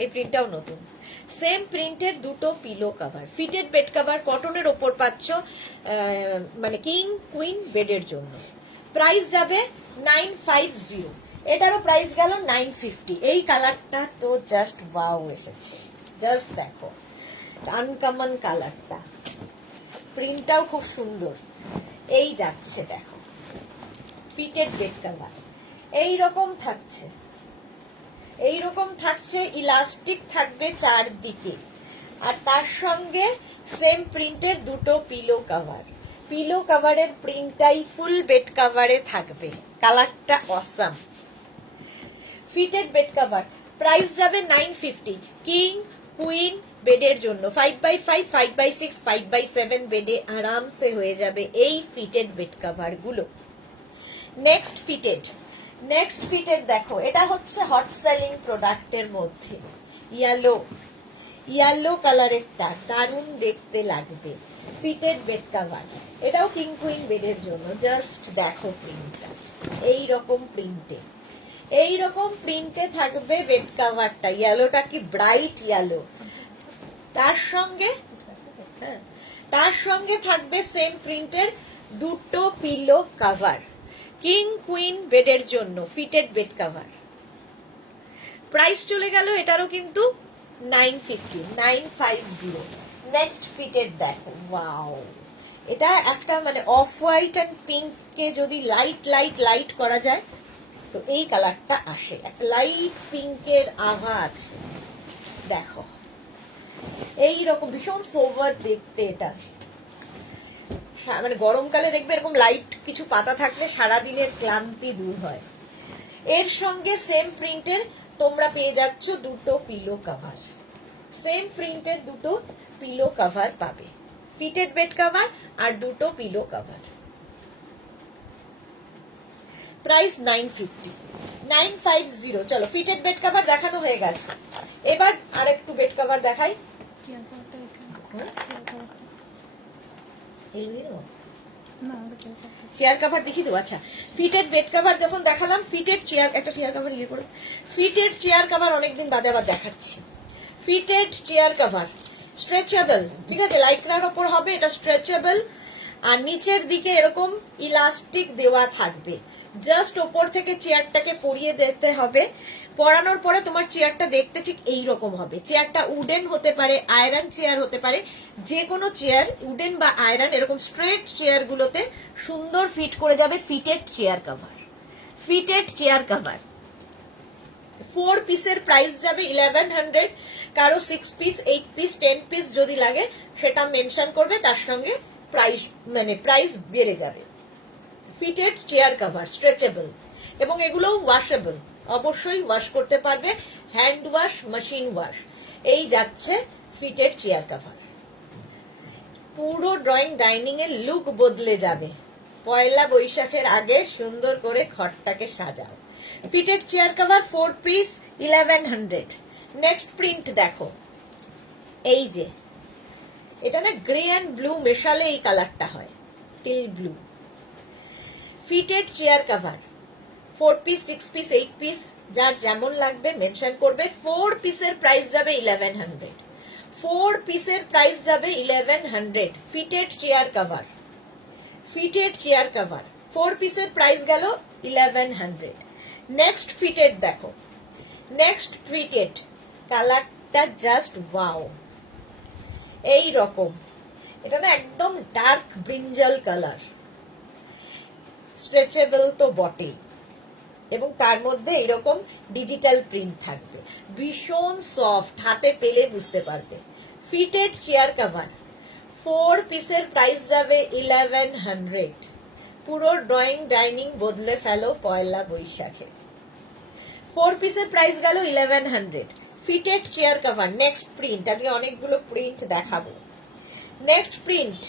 এই প্রিন্টটাও নতুন, সেম প্রিন্টের দুটো pillow cover. Fitted bed cover কটনের ওপর পাচ্ছ, মানে কিং কুইন বেডের জন্য। প্রাইস যাবে 950, এটারও প্রাইস গেল 950। এই কালারটা তো জাস্ট ওয়াও এসেছে, জাস্ট দেখো আনকমন কালারটা, প্রিন্টটাও খুব সুন্দর। এই যাচ্ছে দেখো ফিটেড বেড কভার, এইরকম থাকছে, এইরকম থাকছে, ইলাস্টিক থাকবে চারদিকে, আর তার সঙ্গে সেম প্রিন্টের দুটো পিলো কভার। পিলো কভারের প্রিন্টটাই ফুল বেড কভারে থাকবে, কালারটা awesome. Fitted bed cover price যাবে 950, কিং কুইন বেডের জন্য। 5x5, 5x6, 5x7 বেডে আরামসে হয়ে যাবে এই ফিটেড বেড কভার গুলো। নেক্সট ফিটেড, নেক্সট ফিটেড দেখো, এটা হচ্ছে হট সেলিং প্রোডাক্টের মধ্যে, ইয়েলো, ইয়েলো কালারেরটা দারুণ দেখতে লাগবে। ফিটেড বেড কভার, এটাও কিং কুইন বেডের জন্য। জাস্ট দেখো প্রিন্টটা, এইরকম প্রিন্টে, এইরকম প্রিন্টে থাকবে বেড কভারটা। ইয়েলোটা কি ব্রাইট ইয়েলো, তার সঙ্গে তার সঙ্গে থাকবে সেম প্রিন্টের দুটো পিলো কভার, কিং কুইন বেডের জন্য ফিটেড বেড কভার। প্রাইস চলে গেল এটারও কিন্তু 950, 950। নেক্সট ফিটেড দেখো, ওয়াও, এটা একটা মানে অফ হোয়াইট অ্যান্ড পিঙ্ককে যদি লাইট লাইট লাইট করা যায় তো এই কালারটা আসে, একটা লাইট পিঙ্কের আভা আছে। দেখো এইরকম ভীষণ সোভার দেখতে এটা, মানে গরমকালে দেখবে এরকম লাইট কিছু পাতা থাকলে সারাদিনের ক্লান্তি দূর হয়। এর সঙ্গে সেম প্রিন্টের তোমরা পেয়ে যাচ্ছ দুটো পিলো কভার, সেম প্রিন্টের দুটো পিলো কভার পাবে, ফিটেড বেড কভার আর দুটো পিলো কভার। প্রাইস 950, 950। চলো ফিটেড বেড কভার দেখানো হয়ে গেছে, এবার আরেকটু বেড কভার দেখাই। চেয়ার কভার দেখিয়ে দেবো। আচ্ছা, ফিটেড বেড কভার যখন দেখালাম, ফিটেড চেয়ার, একটা চেয়ার কভার ইয়ে করে, ফিটেড চেয়ার কভার অনেকদিন বাদে আবার দেখাচ্ছি। ফিটেড চেয়ার কভার স্ট্রেচেবল, ঠিক আছে, লাইক্রার ওপর হবে, এটা স্ট্রেচেবল আর নিচের দিকে এরকম ইলাস্টিক দেওয়া থাকবে। জাস্ট ওপর থেকে চেয়ারটাকে পরিয়ে দিতে হবে, পরানোর পরে তোমার চেয়ারটা দেখতে ঠিক এই রকম হবে। চেয়ারটা উডেন হতে পারে, আয়রন চেয়ার হতে পারে, যে কোনো চেয়ার উডেন বা আয়রন, এরকম স্ট্রেট চেয়ার গুলোতে সুন্দর ফিট করে যাবে fitted chair cover. Fitted chair cover 4 পিসের প্রাইস যাবে 1100। কারো 6 পিস, 8 পিস, 10 পিস যদি লাগে সেটা মেনশন করবে, তার সঙ্গে প্রাইস মানে প্রাইস বেড়ে যাবে। ফিটেড চেয়ার কভার স্ট্রেচেবল এবং এগুলো ওয়াশেবল, অবশ্যই ওয়াশ করতে পারবে, হ্যান্ড ওয়াশ, মেশিন ওয়াশ। এই যাচ্ছে ফিটেড চেয়ার কভার। পুরো ড্রয়িং ডাইনিং এর লুক বদলে যাবে। পয়লা বৈশাখের আগে সুন্দর করে ঘরটাকে সাজাও। Fitted chair cover 4 piece 1100। Next print দেখো, এই যে এটা না গ্রে অ্যান্ড ব্লু মেশালে এই কালারটা হয়, teal blue. Fitted chair cover 4 piece, 6 piece, 8 piece, যার যেমন লাগবে মেনশন করবে। 4 পিসের প্রাইস যাবে 1100। 4 পিসের প্রাইস যাবে 1100। Fitted chair cover, fitted chair cover 4 পিসের প্রাইস গেল 1100। নেক্সট ফিটেড দেখো, নেক্সট ফিটেড কালারটা জাস্ট ওয়াও, এই রকম। এটা না একদম ডার্ক ব্রিঞ্জাল কালার, স্ট্রেচেবল তো বটেই, এবং তার মধ্যে এরকম ডিজিটাল প্রিন্ট থাকবে, ভীষণ সফট, হাতে পেলে বুঝতে পারবে। ফিটেড চেয়ার কভার 4 পিসের প্রাইস যাবে 1100। পুরো ড্রয়িং ডাইনিং বদলে ফেলো পয়লা বৈশাখে। 4 পিসের প্রাইস গেল 1100। Fitted chair cover next print, আজকে অনেকগুলো প্রিন্ট দেখাবো। নেক্সট প্রিন্ট,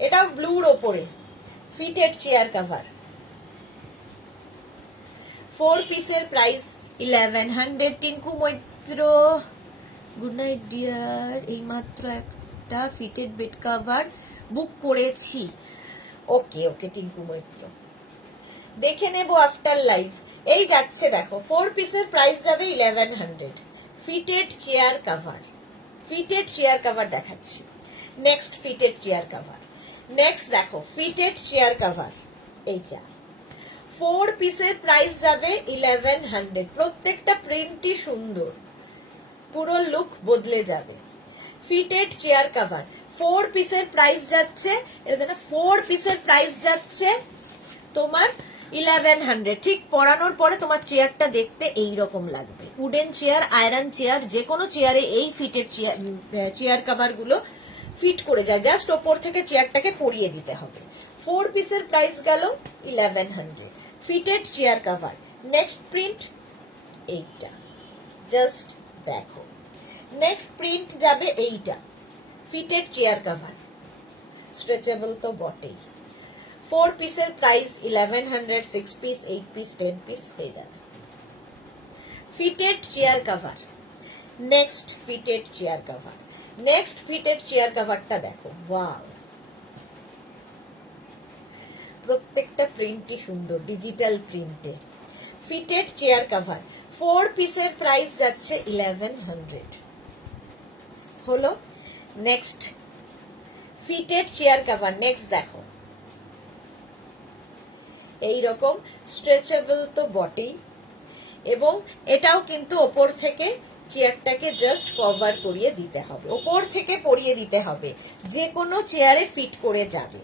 এটা ব্লুর ওপরে ফিটেড চেয়ার কভার 4 পিসের price 1100। Tinku Maitra, good night dear, এই মাত্র একটা ফিটেড বেড কভার বুক করেছি। ওকে ওকে টিঙ্কু মৈত্র, দেখে নেবো আফটার লাইভ। এই যাচ্ছে দেখো, 4 পিসের প্রাইস যাবে 1100। Fitted chair cover, fitted chair cover দেখাচ্ছি। Next fitted chair cover, next দেখো ফিটেড চেয়ার কভার, এইটা 4 পিসের প্রাইস যাবে 1100। প্রত্যেকটা প্রিন্টই সুন্দর, পুরো লুক বদলে যাবে। ফিটেড চেয়ার কভার 4 পিসের প্রাইস যাচ্ছে, এটা 4 পিসের প্রাইস যাচ্ছে তোমার 1100। ঠিক পরানোর পরে তোমার চেয়ারটা দেখতে এই রকম লাগবে। উডেন চেয়ার, আয়রন চেয়ার, যে কোনো চেয়ারে এই ফিটেড চেয়ার কভার গুলো ফিট করে যায়, জাস্ট ওপর থেকে চেয়ারটাকে পরিয়ে দিতে হবে। 4 পিসের প্রাইস গেল 1100। Fitted chair cover next print এইটা, জাস্ট দেখো। নেক্সট প্রিন্ট যাবে এইটা, ফিটেড চেয়ার কভার, স্ট্রেচেবল তো বটেই। 4 পিসের প্রাইস 1100। 6 পিস, 8 পিস, 10 পিস হয়ে যাবে। Fitted chair cover next fitted chair cover, next fitted chair কভারটা দেখো, ওয়াও, প্রত্যেকটা প্রিন্টই সুন্দর, ডিজিটাল প্রিন্টে। ফিটেড চেয়ার কভার 4 পিসের প্রাইস যাচ্ছে 1100 হলো। Next fitted chair cover, next দেখো, এই রকম স্ট্রেচেবল তো বটেই, এবং এটাও কিন্তু ওপর থেকে চেয়ারটাকে জাস্ট কভার করিয়ে দিতে হবে, ওপর থেকে পরিয়ে দিতে হবে, যে কোনো চেয়ারে ফিট করে যাবে।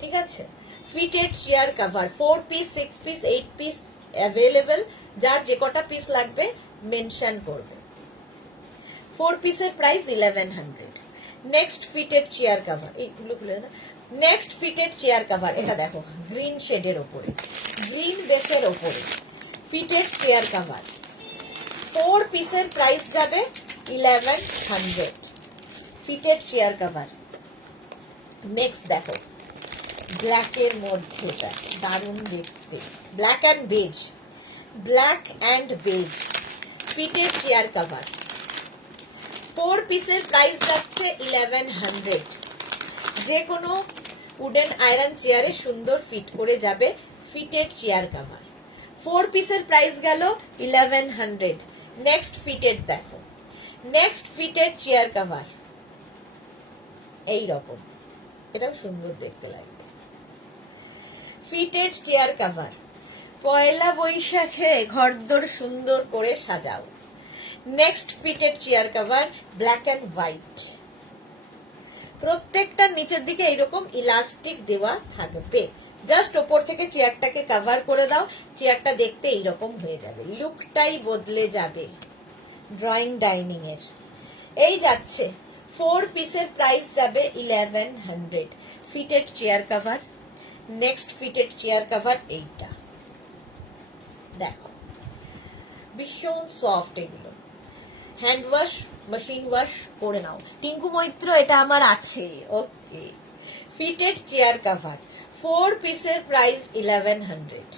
ঠিক আছে, fitted chair cover 4 piece, 6 piece, 8 piece available, যার যে কটা পিস লাগবে মেনশন করবে। 4 পিসের price 1100। Next fitted chair cover, এইগুলো খুলে না। নেক্সট ফিটেড চেয়ার কভার, এটা দেখো গ্রিন শেডের ওপরে, গ্রিন বেসের ওপরে ফিটেড চেয়ার কভার, 4 পিসের প্রাইস যাবে 1100, ফিটেড চেয়ার কভার। নেক্সট দেখো ব্ল্যাকের মধ্যে দারুণ দেখতে, black and beige, black and beige fitted chair cover, 4 পিসের প্রাইস যাচ্ছে 1100। যে কোনো উডেন আয়রন চেয়ারে সুন্দর ফিট করে যাবে ফিটেড চেয়ার কভার। 4 পিসের প্রাইস গেল 1100। নেক্সট ফিটেড দেখো, নেক্সট ফিটেড চেয়ার কভার এই রকম, এটাও সুন্দর দেখতে লাগবে। ফিটেড চেয়ার কভার, পয়লা বৈশাখে ঘরদোর সুন্দর করে সাজাও। Next fitted chair cover black and white, প্রত্যেকটার নিচের দিকে এইরকম ইলাস্টিক দেওয়া থাকবে, জাস্ট ওপর থেকে চেয়ারটাকে কভার করে দাও, চেয়ারটা দেখতে এইরকম হয়ে যাবে, লুকটাই বদলে যাবে ড্রয়িং ডাইনিং এর। এই যাচ্ছে 4 পিসের প্রাইস যাবে 1100, fitted chair cover. Next fitted chair cover এইটা দেখো, ভীষণ সফট, এগুলো হ্যান্ড ওয়াশ, মেশিন ওয়াশ করে নাও। টিঙ্কু মৈত্র, এটা আমার আছে। ওকে, ফিটেড চেয়ার কভার 4 পিসের প্রাইস 1100,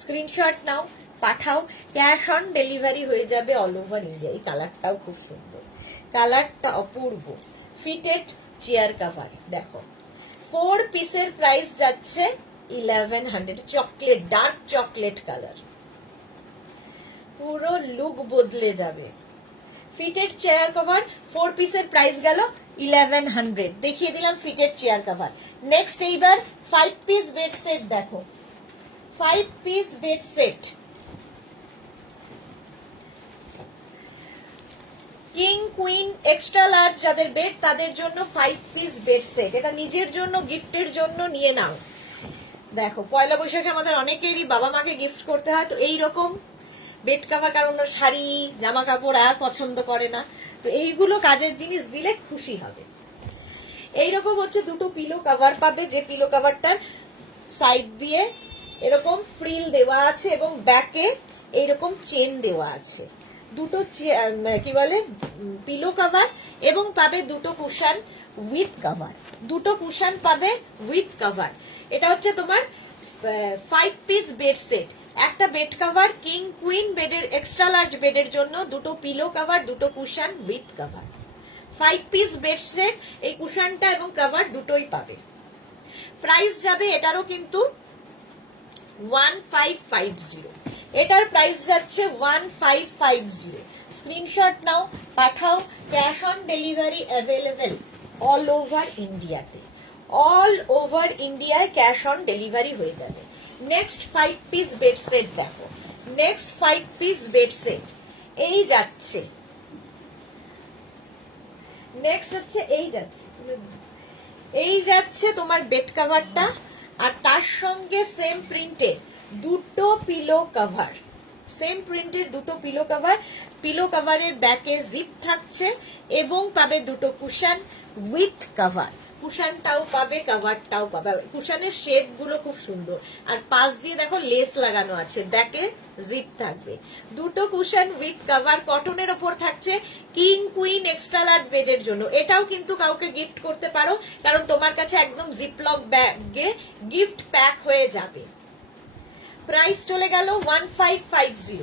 স্ক্রিনশট নাও, পাঠাও, ক্যাশ অন ডেলিভারি হয়ে যাবে অল ওভার ইন্ডিয়া। এই কালারটাও খুব সুন্দর, কালারটা অপূর্ব। ফিটেড চেয়ার কভার দেখো, 4 পিসের প্রাইস যাচ্ছে 1100, চকলেট, ডার্ক চকলেট কালার, পুরো লুক বদলে যাবে। ফিটেড চেয়ার কভার 4 পিসের প্রাইস গেল 1100, দেখিয়ে দিলাম ফিটেড চেয়ার কভার। নেক্সট এইবার 5 পিস বেড সেট দেখো, 5 piece bed set, king queen extra large যাদের বেড তাদের জন্য 5 পিস বেড সেট, এটা নিজের জন্য গিফটের জন্য নিয়ে নাও। দেখো পয়লা বৈশাখে আমাদের অনেকেরই বাবা মাকে গিফট করতে হয়, তো এইরকম বেড কাভার, কারণ শাড়ি জামা কাপড় আর পছন্দ করে না, তো এইগুলো কাজের জিনিস দিলে খুশি হবে। এইরকম হচ্ছে দুটো পিলো কভার পাবে, যে পিলো কভারটার সাইড দিয়ে এরকম ফ্রিল দেওয়া আছে এবং ব্যাকে এইরকম চেন দেওয়া আছে, দুটো কি বলে পিলো কভার, এবং পাবে দুটো কুশন উইথ কভার, দুটো কুশন পাবে উইথ কভার। এটা হচ্ছে তোমার 5 পিস বেড সেট, একটা বেড কভার কিং কুইন বেডের এক্সট্রা লার্জ বেডের জন্য, দুটো পিলো কভার, দুটো cushion with cover, 5 piece bed set. এই কুশনটা এবং কভার দুটোই পাবে। প্রাইস যাবে এটারও কিন্তু 1550, এটার প্রাইস যাচ্ছে 1550। স্ক্রিনশট নাও, পাঠাও, cash on delivery available all over ইন্ডিয়াতে, অল ওভার ইন্ডিয়ায় ক্যাশ অন ডেলিভারি হয়ে যাবে। নেক্সট 5 পিস বেড সেট দেখো, নেক্সট 5 পিস বেড সেট এই যাচ্ছে, নেক্সট হচ্ছে এই যাচ্ছে তোমার বেড কভারটা, আর তার সঙ্গে সেম প্রিন্টের দুটো পিলো কভার, সেম প্রিন্টের দুটো পিলো কভার, পিলো কভারের ব্যাকে জিপ থাকছে এবং পাবে দুটো কুশন উইথ কভার, কুশনটাও পাবে কভারটাও পাবে। কুশনের শেপ গুলো খুব সুন্দর, আর পাশ দিয়ে দেখো লেস লাগানো আছে, ব্যাকে জিপ থাকবে, দুটো কুশন উইথ কভার, কটনের ওপর থাকছে, কিং কুইন এক্সট্রা লার্জ বেডের জন্য। এটাও কিন্তু কাউকে গিফট করতে পারো, কারণ তোমার কাছে একদম জিপলক ব্যাগে গিফট প্যাক হয়ে যাবে। প্রাইস চলে গেল 1550,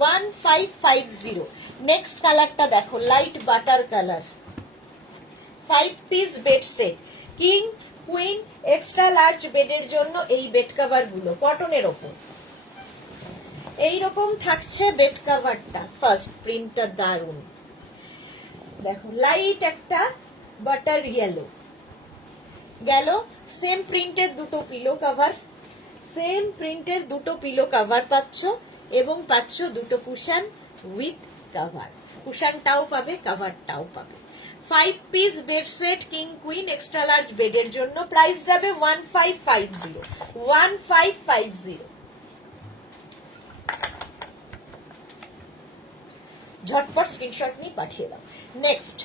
1550। নেক্সট কালারটা দেখো, light butter colour, 5 piece bed set, king queen extra large বেডের জন্য এই বেড কভার গুলো কটনের ওপর এইরকম থাকছে বেড কভারটা। ফার্স্ট প্রিন্টটা দারুন, দেখো লাইট একটা বাটার ইয়েলো গেল, সেম প্রিন্টের দুটো পিলো কভার, সেম প্রিন্টের দুটো পিলো কভার পাচ্ছ, এবং পাচ্ছ দুটো কুশন উইথ কভার, কুশনটাও পাবে, কভারটাও পাবে। 5 piece bed set king queen extra large বেডের জন্য প্রাইস যাবে 1550, 1550। ঝটপট স্ক্রিনশট নিয়ে পাঠিয়ে দাও। Next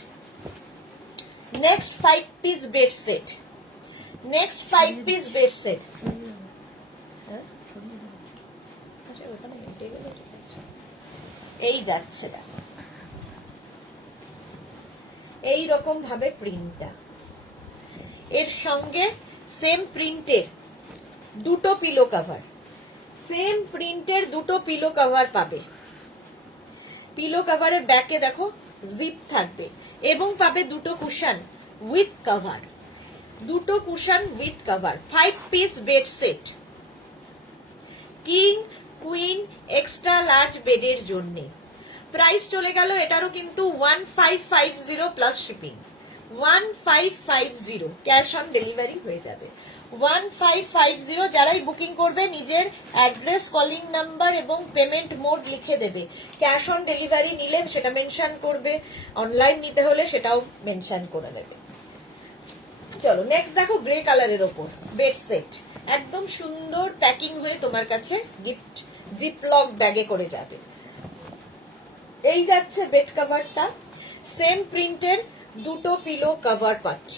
5 piece bed set, next 5 piece bed set. এই যাচ্ছে, দেখো এই রকম ভাবে প্রিন্টটা, এর সঙ্গে সেম প্রিন্টের দুটো পিলো কভার, সেম প্রিন্টের দুটো পিলো কভার পাবে। পিলো কভারের ব্যাকে দেখো জিপ থাকবে এবং পাবে দুটো কুশন উইথ কভার, দুটো cushion with cover. 5 piece bed set king queen extra large বেডের জন্য প্রাইস চলে গেল এটারও কিন্তু 1550 plus shipping, 1550 cash on delivery হয়ে যাবে। 1550 যারাই বুকিং করবে নিজের অ্যাড্রেস, কলিং নাম্বার এবং পেমেন্ট মোড লিখে দেবে। ক্যাশ অন ডেলিভারি নিলে সেটা মেনশন করবে, অনলাইন নিতে হলে সেটাও মেনশন করে দেবে। চলো নেক্সট দেখো গ্রে কালারের ওপর বেড সেট, একদম সুন্দর প্যাকিং হয়ে তোমার কাছে গিফট জিপলক ব্যাগে করে যাবে। এই যাচ্ছে বেড কভারটা, সেম প্রিন্টের দুটো পিলো কভার পাচ্ছ,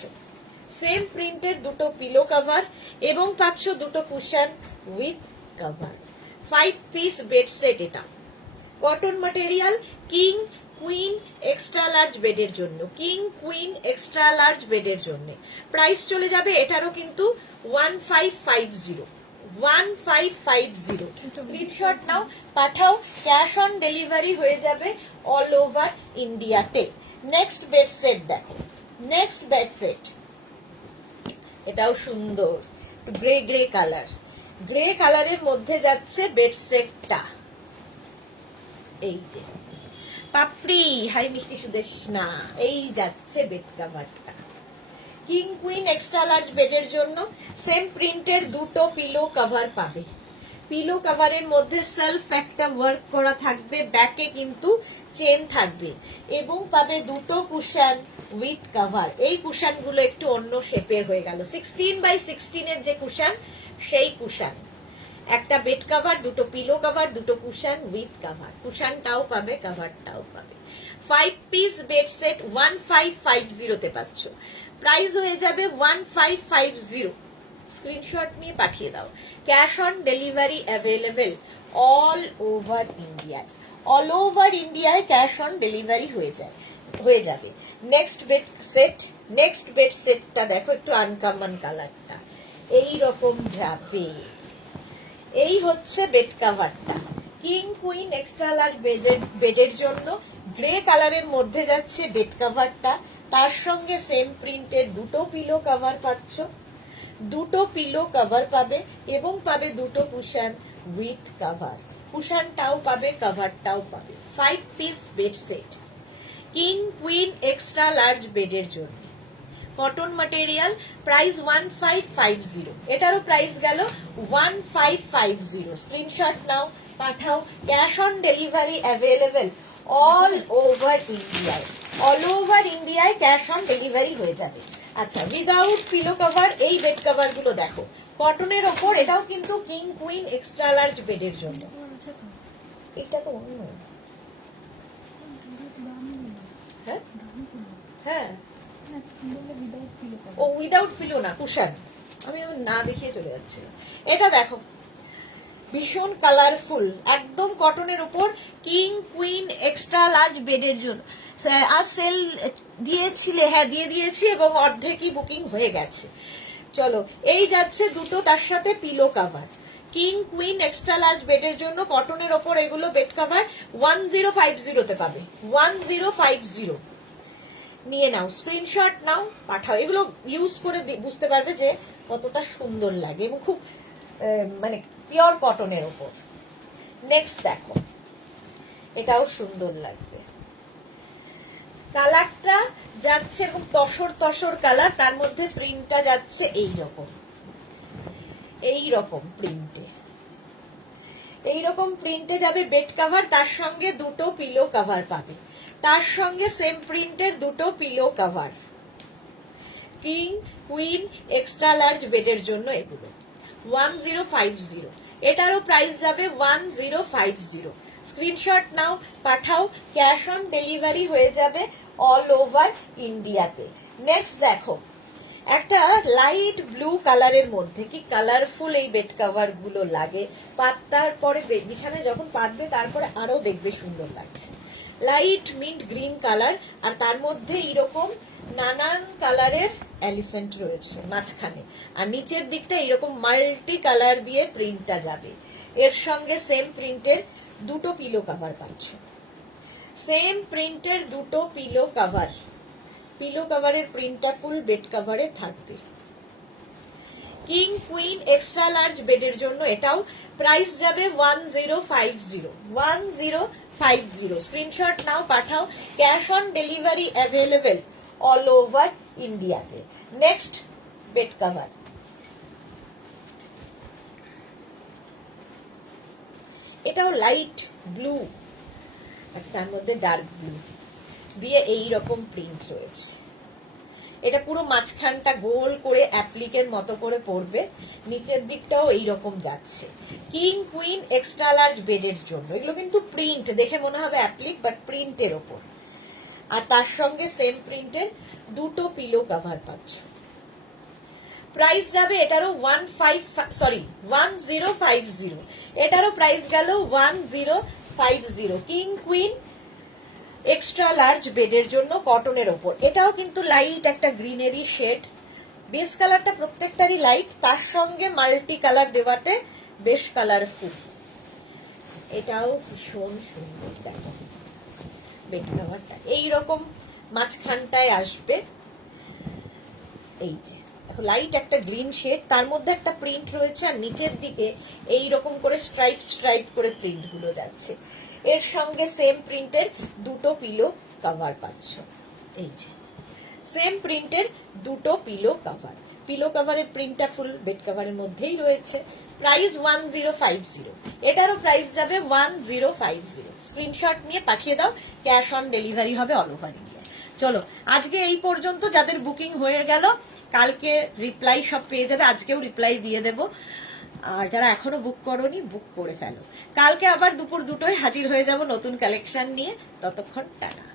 সেম প্রিন্টের দুটো পিলো কভার এবং পাচ্ছ দুটো cushion with cover. 5 piece bed set, এটা cotton material, king queen extra large বেডের জন্য, কিং কুইন এক্সট্রা লার্জ বেডের জন্য প্রাইস চলে যাবে এটারও কিন্তু 1550, 1550। স্ক্রিনশট নাও, পাঠাও, ক্যাশ অন ডেলিভারি হয়ে যাবে অল ওভার ইন্ডিয়াতে। নেক্সট বেড সেট দেখো, নেক্সট বেড সেট, এটাও সুন্দর গ্রে গ্রে কালার, গ্রে কালারের মধ্যে যাচ্ছে বেড সেটটা। এই যে পাপড়ি, হাই মিষ্টি সুদেশনা, এই যাচ্ছে বেড কভারটা। কিং কুইন এক্সট্রা লার্জ বেডের জন্য সেম প্রিন্টের দুটো পিলো কভার পাবে। পিলো কভারের মধ্যে সেলফ একটা ওয়ার্ক করা থাকবে, ব্যাকে কিন্তু চেন থাকবে এবং পাবে দুটো কুশন উইথ কভার। এই কুশন গুলো একটু অন্য শেপের হয়ে গেল, 16x16 এর যে কুশন সেই কুশন। একটা বেড কভার, দুটো পিলো কভার, দুটো কুশন উইথ কভার, কুশনটাও পাবে, কভারটাও পাবে। 5 পিস বেড সেট 1550 তে পাচ্ছ, প্রাইস হয়ে যাবে 1550। স্ক্রিনশট নিয়ে পাঠিয়ে দাও। Cash on delivery available all over ইন্ডিয়ায়, অল ওভার ইন্ডিয়ায় ক্যাশ অন ডেলিভারি হয়ে যাবে। Next bed set, next bed সেটটা দেখো একটু আনকমন কালারটা, এই রকম যাবে। এই হচ্ছে বেড কভারটা, কিং কুইন এক্সট্রা লার্জ বেডের জন্য গ্রে কালারের মধ্যে যাচ্ছে বেড কভারটা, তার সঙ্গে সেম প্রিন্টের দুটো পিলো কভার পাচ্ছ, দুটো পিলো কভার পাবে এবং পাবে দুটো কুশন উইথ কভার, কুশনটাও পাবে, কভারটাও পাবে। 5 piece bed set king queen extra large বেডের জন্য, কটন ম্যাটেরিয়াল, প্রাইস 1550, এটারও প্রাইস গেল 1550। স্ক্রিনশট নাও, পাঠাও, cash on delivery available all over ইন্ডিয়ায়, অল ওভার ইন্ডিয়ায় ক্যাশ অন ডেলিভারি হয়ে যাবে। আচ্ছা, উইদাউট পিলো কভার এই বেড কভার গুলো দেখো, কটনের ওপর, এটাও কিন্তু কিং কুইন এক্সট্রা লার্জ বেডের জন্য। এটা তো অন্য, হ্যাঁ হ্যাঁ, ও উইদাউট পিলো না, কুশন, আমি না দেখিয়ে চলে যাচ্ছি। এটা দেখো ভীষণ কালারফুল, একদম কটনের উপর, কিং কুইন এক্সট্রা লার্জ বেডের জন্য। আর সেল দিয়েছিলে? হ্যাঁ দিয়ে দিয়েছি এবং অর্ধেকই বুকিং হয়ে গেছে। চলো এই যাচ্ছে দুটো, তার সাথে pillow cover, king queen extra large বেডের জন্য কটনের ওপর এগুলো বেড কভার 1050 তে পাবে, 1050। নিয়ে নাও, স্ক্রিনশট নাও, পাঠাও, এগুলো ইউজ করে বুঝতে পারবে যে কতটা সুন্দর লাগে এবং খুব মানে পিওর কটনের ওপর। নেক্সট দেখো, এটাও সুন্দর লাগবে, কালারটা যাচ্ছে এবং তসর তসর কালার, তার মধ্যে প্রিন্টটা যাচ্ছে এই রকম প্রিন্টে। এইরকম প্রিন্টে যাবে বেড কভার, তার সঙ্গে দুটো পিলো কভার পাবে, তার সঙ্গে সেম প্রিন্টের দুটো pillow cover. King queen extra large বেডের জন্য এগুলো 1050। এটারও প্রাইস যাবে 1050। স্ক্রিনশট নাও, পাঠাও, ক্যাশ অন ডেলিভারি হয়ে যাবে অল ওভার ইন্ডিয়াতে। নেক্সট দেখো একটা লাইট ব্লু কালারের মধ্যে, কি কালারফুল এই বেড কভার গুলো লাগে, পাতার পরে বিছানায় যখন পাতবে তারপরে আরো দেখবে সুন্দর লাগছে। লাইট মিন্ট গ্রিন কালার, আর তার মধ্যে এরকম নানান কালারের এলিফ্যান্ট রয়েছে মাঝখানে, আর নিচের দিকটা এরকম মাল্টি কালার দিয়ে প্রিন্টটা যাবে। এর সঙ্গে সেম প্রিন্টের দুটো পিলো কভার পাচ্ছ, সেম প্রিন্টের দুটো পিলো কভার। পিলো কভারের প্রিন্টটা ফুল বেড কভারে থাকবে। কিং কুইন এক্সট্রা লার্জ বেডের জন্য এটাও প্রাইস যাবে 1050। 1050। স্ক্রিনশট নাও, পাঠাও, cash on delivery available all over ইন্ডিয়াতে। নেক্সট বেড কভার, এটাও লাইট ব্লু আর তার মধ্যে ডার্ক ব্লু দিয়ে এই রকম প্রিন্ট রয়েছে। এটা পুরো মাঝখানটা গোল করে অ্যাপ্লিকের মতো করে পড়বে, নিচের দিকটাও এইরকম যাচ্ছে। কিং কুইন এক্সট্রা লার্জ বেডের জন্য এগুলো কিন্তু প্রিন্ট, দেখে মনে হবে অ্যাপ্লিক, বাট প্রিন্টের ওপর। আর তার সঙ্গে সেম প্রিন্টের দুটো পিলো কভার পাচ্ছ। প্রাইস যাবে এটারও 1050। এটারও প্রাইস গেল 1050। কিং কুইন এক্সট্রা লার্জ বেডের জন্য কটনের ওপর। এটাও কিন্তু লাইট একটা গ্রিনারি শেড, বেস কালারটা প্রত্যেকটারই লাইট, তার সঙ্গে মাল্টি কালার দেওয়াতে বেশ কালারফুল। এটাও ভীষণ সুন্দর, দেখো বেড কভারটা এইরকম মাঝখানটায় আসবে। এই যে লাইট একটা গ্রিন শেড, তার মধ্যে একটা প্রিন্ট রয়েছে, আর নিচের দিকে এই রকম করে স্ট্রাইপ স্ট্রাইপ করে প্রিন্ট গুলো যাচ্ছে। এর সঙ্গে সেম প্রিন্টের দুটো পিলো কভার পাচ্ছ। এই যে সেম প্রিন্টের দুটো পিলো কভার, পিলো কভারের প্রিন্টটা ফুল বেড কভারের মধ্যেই রয়েছে। প্রাইস 1050। এটারও প্রাইস যাবে 1050। স্ক্রিনশট নিয়ে পাঠিয়ে দাও, ক্যাশ অন ডেলিভারি হবে অল ওভার ইন্ডিয়া। চলো আজকে এই পর্যন্ত, যাদের বুকিং হয়ে গেল কালকে রিপ্লাই সব পেয়ে যাবে, আজকেও রিপ্লাই দিয়ে দেব। আর যারা এখনো বুক করোনি বুক করে ফেলো, কালকে আবার দুপুর 2টোয় হাজির হয়ে যাব নতুন কালেকশন নিয়ে। ততক্ষণ টাটা।